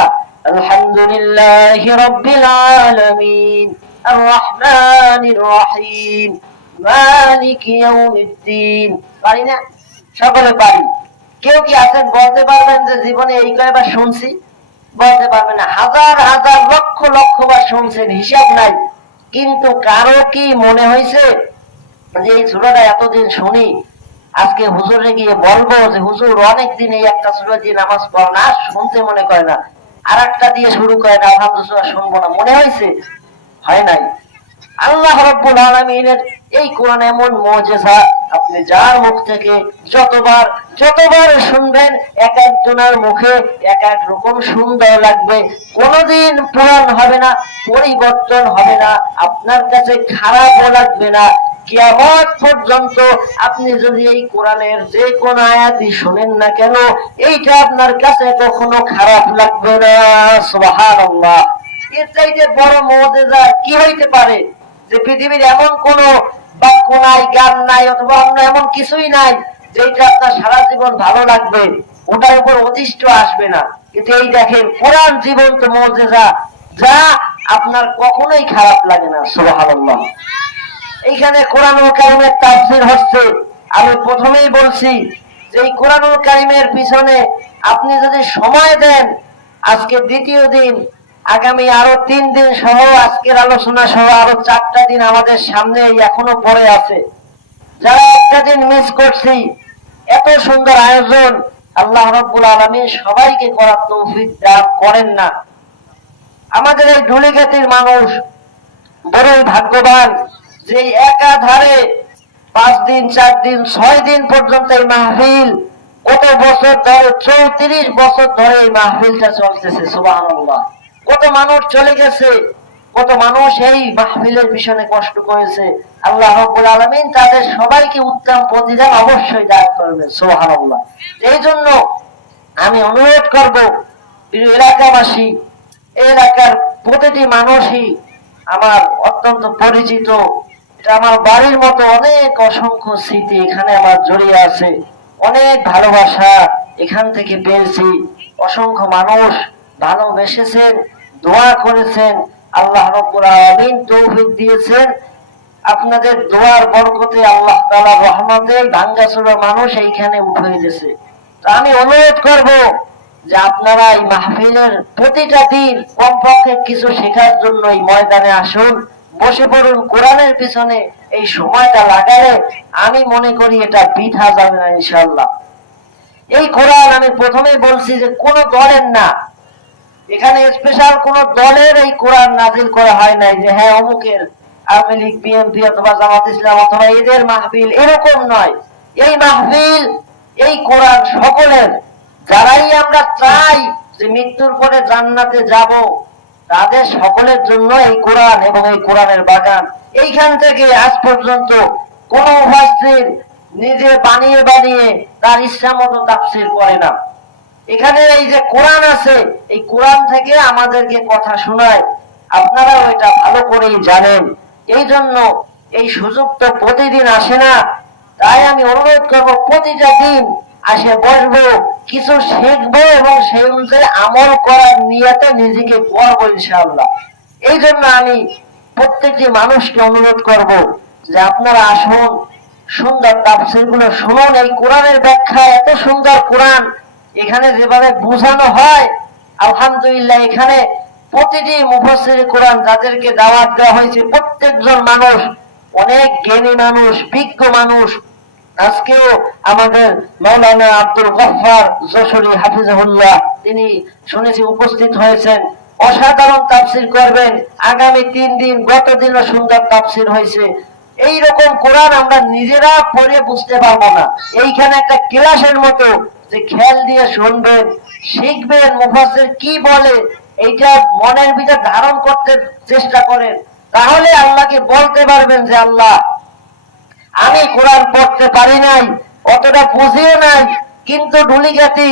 আলহামদুলিল্লাহি রাব্বিল আলামিন আর রহমানির রহিম মালিকি ইয়াউমিদ্দিন পারি না? সকলে পারি। কেউ কি আছেন বলতে পারবেন যে জীবনে এই কয়বার শুনছি? বলতে পারবেন না। হাজার হাজার লক্ষ লক্ষ বার শুনছেন, হিসাব নাই। কিন্তু কারো কি মনে হয়েছে যে এই সূরাটা এতদিন শুনি, আজকে হুজুরে গিয়ে বলবো যে হুজুর অনেকদিন এই একটা সূরা দিয়ে নামাজ পড়ো না, শুনতে মনে করে না, আর একটা দিয়ে শুরু করে না, আলহামদুলিল্লাহ শুনবো না, মনে হয়েছে? হয় নাই। আল্লাহ রাব্বুল আলামিনের এই কোরআন এমন মুজিজা, আপনি যার মুখ থেকে যতবার যতবার শুনবেন এক একজনের মুখে এক এক রকম সুন্দর লাগবে, কোনোদিন পুরান হবে না, পরিবর্তন হবে না, আপনার কাছে খারাপও লাগবে না। কিয়ামত পর্যন্ত আপনি যদি এই কোরআনের যে কোন আয়াতই শুনেন না কেন, এইটা আপনার কাছে কখনো খারাপ লাগবে না। সুবহানাল্লাহ। এর চাইতে বড় মুজিজা কি হইতে পারে যে পৃথিবীর এমন কোন বাক্য নাই, গান নাই, অথবা অন্য এমন কিছুই নাই যেটা আপনার সারা জীবন ভালো লাগবে, ওটার উপর অতিষ্ঠ আসবে না। কিন্তু এই দেখেন কোরআন জীবন্ত মুজিজা, যা আপনার কখনোই খারাপ লাগে না। সুবহানাল্লাহ। এইখানে কোরআনুল কারীমের তাফসীর হচ্ছে, আমি প্রথমেই বলছি যে এই কোরআনুল কারীমের পিছনে আপনি যদি সময় দেন, আজকে দ্বিতীয় দিন, আগামী আরো 3 দিন সহ আজকের আলোচনা সহ আরো 4টা দিন আমাদের সামনে এখনো পড়ে আছে। যারা একটা দিন মিস করছি, এত সুন্দর আয়োজন আল্লাহ রাব্বুল আলামিন সবাইকে করার তৌফিক দান করেন না। আমাদের এই ধুলিগেতির মানুষ বড়ই ভাগ্যবান যে একাধারে 5 দিন 4 দিন 6 দিন পর্যন্ত এই মাহফিল, কত বছর ধরে 34 বছর ধরে এই মাহফিলটা চলতেছে। সুবহানাল্লাহ। কত মানুষ চলে গেছে, কত মানুষ এই মাহফিলের পিছনে কষ্ট করেছে। আল্লাহ রাব্বুল আলামিন তাদের সবাইকে উত্তম প্রতিদান অবশ্যই দান করবেন। সুবহানাল্লাহ। এই জন্য আমি অনুরোধ করব প্রিয় এলাকাবাসী, এই এলাকার প্রতিটি মানুষই আমার অত্যন্ত পরিচিত, এটা আমার বাড়ির মতো, অনেক অসংখ্য স্মৃতি এখানে আমার জড়িয়ে আছে, অনেক ভালোবাসা এখান থেকে পেয়েছি। অসংখ্য মানুষ ভালোবেসেছেন, দোয়া করেছেন, আল্লাহ রাব্বুল আলামিন তৌফিক দিয়েছেন। আপনাদের দোয়ার বরকতে আল্লাহ তাআলার রহমতে ভাঙ্গাচোরা মানুষ এইখানে উঠে গেছে। তো আমি অনুরোধ করব যে আপনারা এই মাহফিলের প্রতিটা দিন কমপক্ষে কিছু শেখার জন্য এই ময়দানে আসুন, বসে পড়ুন কোরআনের পিছনে। এই সময়টা লাগালে আমি মনে করি এটা বৃথা যাবে না ইনশাআল্লাহ। এই কোরআন আমি প্রথমেই বলছি যে কোন দলের না, এখানে স্পেশাল কোন দলের এই কোরআন নাজিল করা হয় নাই যে হ্যাঁ অমুকের, আওয়ামী লীগ, বিএনপি অথবা জামাত ইসলাম অথবা এদের মাহফিল, এরকম নয়। এই মাহফিল, এই কোরআন সকলের। যারাই আমরা চাই যে মৃত্যুর পরে জান্নাতে যাব, তাদের সকলের জন্য এই কোরআন এবং এই কোরআনের বাগান। এইখান থেকে আজ পর্যন্ত কোন মুফাসসির নিজে বানিয়ে বানিয়ে তার ইচ্ছা মতো তাফসীর করে না। এখানে এই যে কোরআন আছে, এই কোরআন থেকে আমাদেরকে কথা শোনায়। আপনারাও এটা ভালো করেই জানেন। এই জন্য এই সুযোগ তো প্রতিদিন আসে না, তাই আমি অনুরোধ করব প্রতিটা দিন আসে বসবো, কিছু শিখবো এবং সেই অনুযায়ী আমল করার নিয়তে নিজেকে করবো ইনশাআল্লাহ। এই জন্য আমি প্রত্যেকটি মানুষকে অনুরোধ করব যে আপনারা আসুন, সুন্দর তাফসীর গুলো শুনুন। এই কোরআনের ব্যাখ্যা এত সুন্দর, কোরআন এখানে যেভাবে বোঝানো হয় আলহামদুলিল্লাহ, এখানে প্রতিটি মুফাসসির কোরআন যাদেরকে দাওয়াত দেওয়া হয়েছে প্রত্যেকজন মানুষ অনেক জ্ঞানী মানুষ, বিজ্ঞ মানুষ। আজকেও আমাদের মাওলানা আব্দুল গফফার যশোরী হাফিজাহুল্লাহ তিনি শুনেছি উপস্থিত হয়েছেন, অসাধারণ তাফসীর করবেন আগামী 3 দিন। গত দিনও সুন্দর তাফসীর হয়েছে। এই রকম কোরআন আমরা নিজেরা পড়ে বুঝতে পারবো না, এইখানে একটা ক্লাসের মতো যে খেয়াল দিয়ে শুনবেন, শিখবেন মুফাসসির কি বলে, এইটা মনের ভিতর ধারণ করতে চেষ্টা করেন, তাহলে আল্লাহকে বলতে পারবেন যে আল্লাহ আমি কোরআন পড়তে পারি নাই, অতটা বুঝিও নাই, কিন্তু ঢুলিগাতি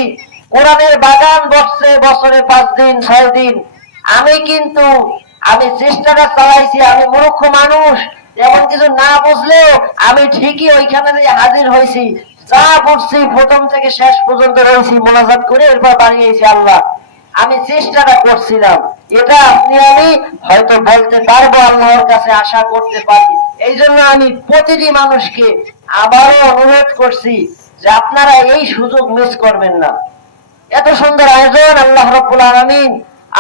কোরআনের বাগান বসছে বছরে 5 দিন 6 দিন, আমি চেষ্টাটা চালাইছি। আমি মূর্খ মানুষ, এমন কিছু না বুঝলেও আমি ঠিকই ওইখানে হাজির হয়েছি, যা পড়ছি প্রথম থেকে শেষ পর্যন্ত রয়েছি, মোনাজাত করে এরপর বাড়ি গেছি। আল্লাহ আমি চেষ্টাটা করছিলাম, এটা আপনি আমি হয়তো বলতে পারবো, আল্লাহর কাছে আশা করতে পারি। এই জন্য আমি প্রতিটি মানুষকে আবারও অনুরোধ করছি যে আপনারা এই সুযোগ মিস করবেন না। এত সুন্দর আয়োজন আল্লাহ রাব্বুল আলামিন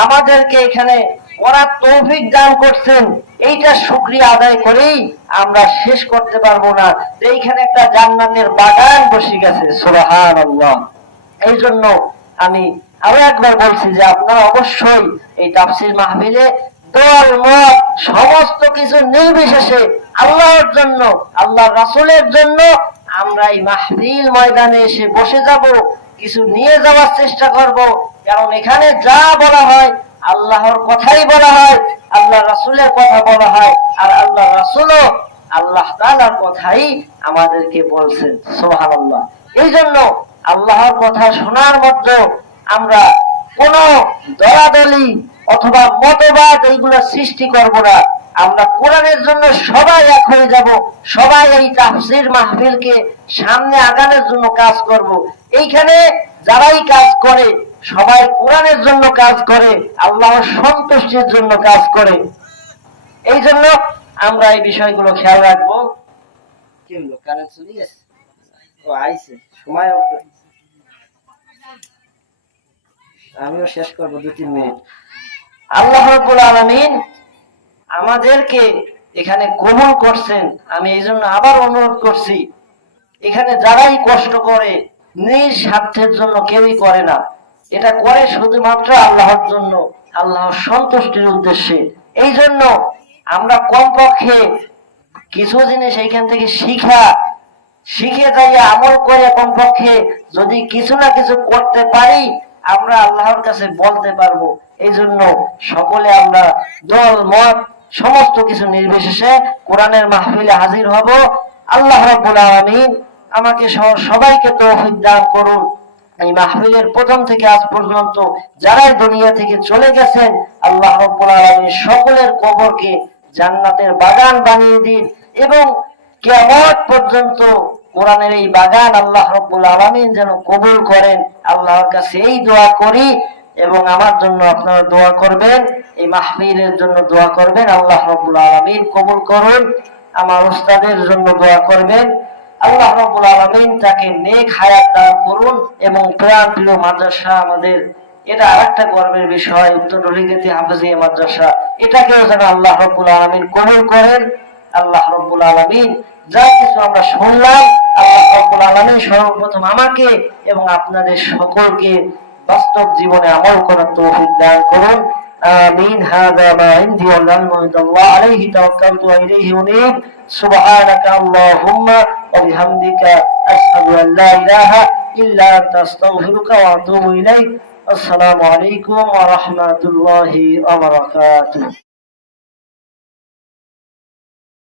আমাদেরকে এখানে করার তৌফিক দান করছেন, এইটা শুকরিয়া আদায় করেই আমরা শেষ করতে পারবো না। এইখানে একটা জান্নাতের বাগান বসে গেছে, সুবহানাল্লাহ। এই জন্য আমি আরো একবার বলছি যে আপনারা অবশ্যই এই তাফসীর মাহফিলে দল মত সমস্ত কিছু নির্বিশেষে আল্লাহর জন্য, আল্লাহর রাসূলের জন্য আমরা এই মাহফিল ময়দানে এসে বসে যাব, কিছু নিয়ে যাওয়ার চেষ্টা করব। কারণ এখানে যা বলা হয় আল্লাহর কথাই বলা হয়, আল্লাহ রাসূলের কথা বলা হয়, আর আল্লাহ রাসূলও আল্লাহ তাআলার কথাই আমাদেরকে বলছেন, সুবহানাল্লাহ। এই জন্য আল্লাহর কথা শোনার মধ্যে আমরা কোন দলাদলি অথবা মতবাদ এইগুলো সৃষ্টি করব না। আমরা কোরআনের জন্য সবাই এক হয়ে যাব, সবাই এই তাফসীর মাহফিলকে সামনে আগানোর জন্য কাজ করব। এইখানে যারাই কাজ করে সবাই কোরআনের জন্য কাজ করে, আল্লাহর সন্তুষ্টির জন্য কাজ করে। এই জন্য আমরা এই বিষয়গুলো খেয়াল রাখবো। কি হলো, কারেন্ট চলে গেছে? ও আইছে, সময় আমিও শেষ করবো 2-3 মিনিট। আল্লাহ রাব্বুল আলামিন আমাদেরকে এখানে কবুল করছেন। আমি এই জন্য আবার অনুরোধ করছি, এখানে যারাই কষ্ট করে নিজ স্বার্থের জন্য কেউই করে না, এটা করে শুধুমাত্র আল্লাহর জন্য, আল্লাহর সন্তুষ্টির উদ্দেশ্যে। এই জন্য আমরা কমপক্ষে কিছু জিনিস এইখান থেকে শিখে যাই, আমল করে কমপক্ষে যদি কিছু না কিছু করতে পারি আমরা আল্লাহর কাছে বলতে পারবো। এই জন্য সকলে আমরা দল মত সমস্ত কিছু নির্বিশেষে কোরআনের মাহফিলে হাজির হব। আল্লাহ রাব্বুল আলামিন আমাকে সবাইকে তৌফিক দান করুন। এই মাহফিলের প্রথম থেকে আজ পর্যন্ত যারাই দুনিয়া থেকে চলে গেছেন, আল্লাহ রাব্বুল আলামিন সকলের কবরকে জান্নাতের বাগান বানিয়ে দিন এবং কিয়ামত পর্যন্ত কোরআনের এই বাগান আল্লাহ রাব্বুল আলামিন যেন কবুল করেন। আল্লাহর কাছে এই দোয়া করি এবং আমার জন্য আপনারা দোয়া করবেন, এই মাহফিলের জন্য দোয়া করবেন, আল্লাহ রাব্বুল আলামিন কবুল করুন। আমার উস্তাদের জন্য দোয়া করবেন, আল্লাহ রাব্বুল আলামিন তাকে নেক হায়াত দান করুন এবং প্রাণ প্রিয় মাদ্রাসা আমাদের, এটা আরেকটা গর্বের বিষয়, উত্তর ঢুলিগাতি হাফেজিয়া মাদ্রাসা, এটাকেও যেন আল্লাহ রাব্বুল আলামিন কবুল করেন। আল্লাহ রাব্বুল আলামিন যা কিছু আমরা শুনলাম, আল্লাহ রাব্বুল আলামিন সর্বপ্রথম আমাকে এবং আপনাদের সকলকে বাস্তব জীবনে আমল করার তৌফিক দান করুন। آمين. هذا ما عندي والعلم عند الله عليه توكلت وإليه أنيب. سبحانك اللهم وبحمدك أشهد أن لا إله إلا أنت أستغفرك وأتوب إليك. السلام عليكم ورحمة الله وبركاته.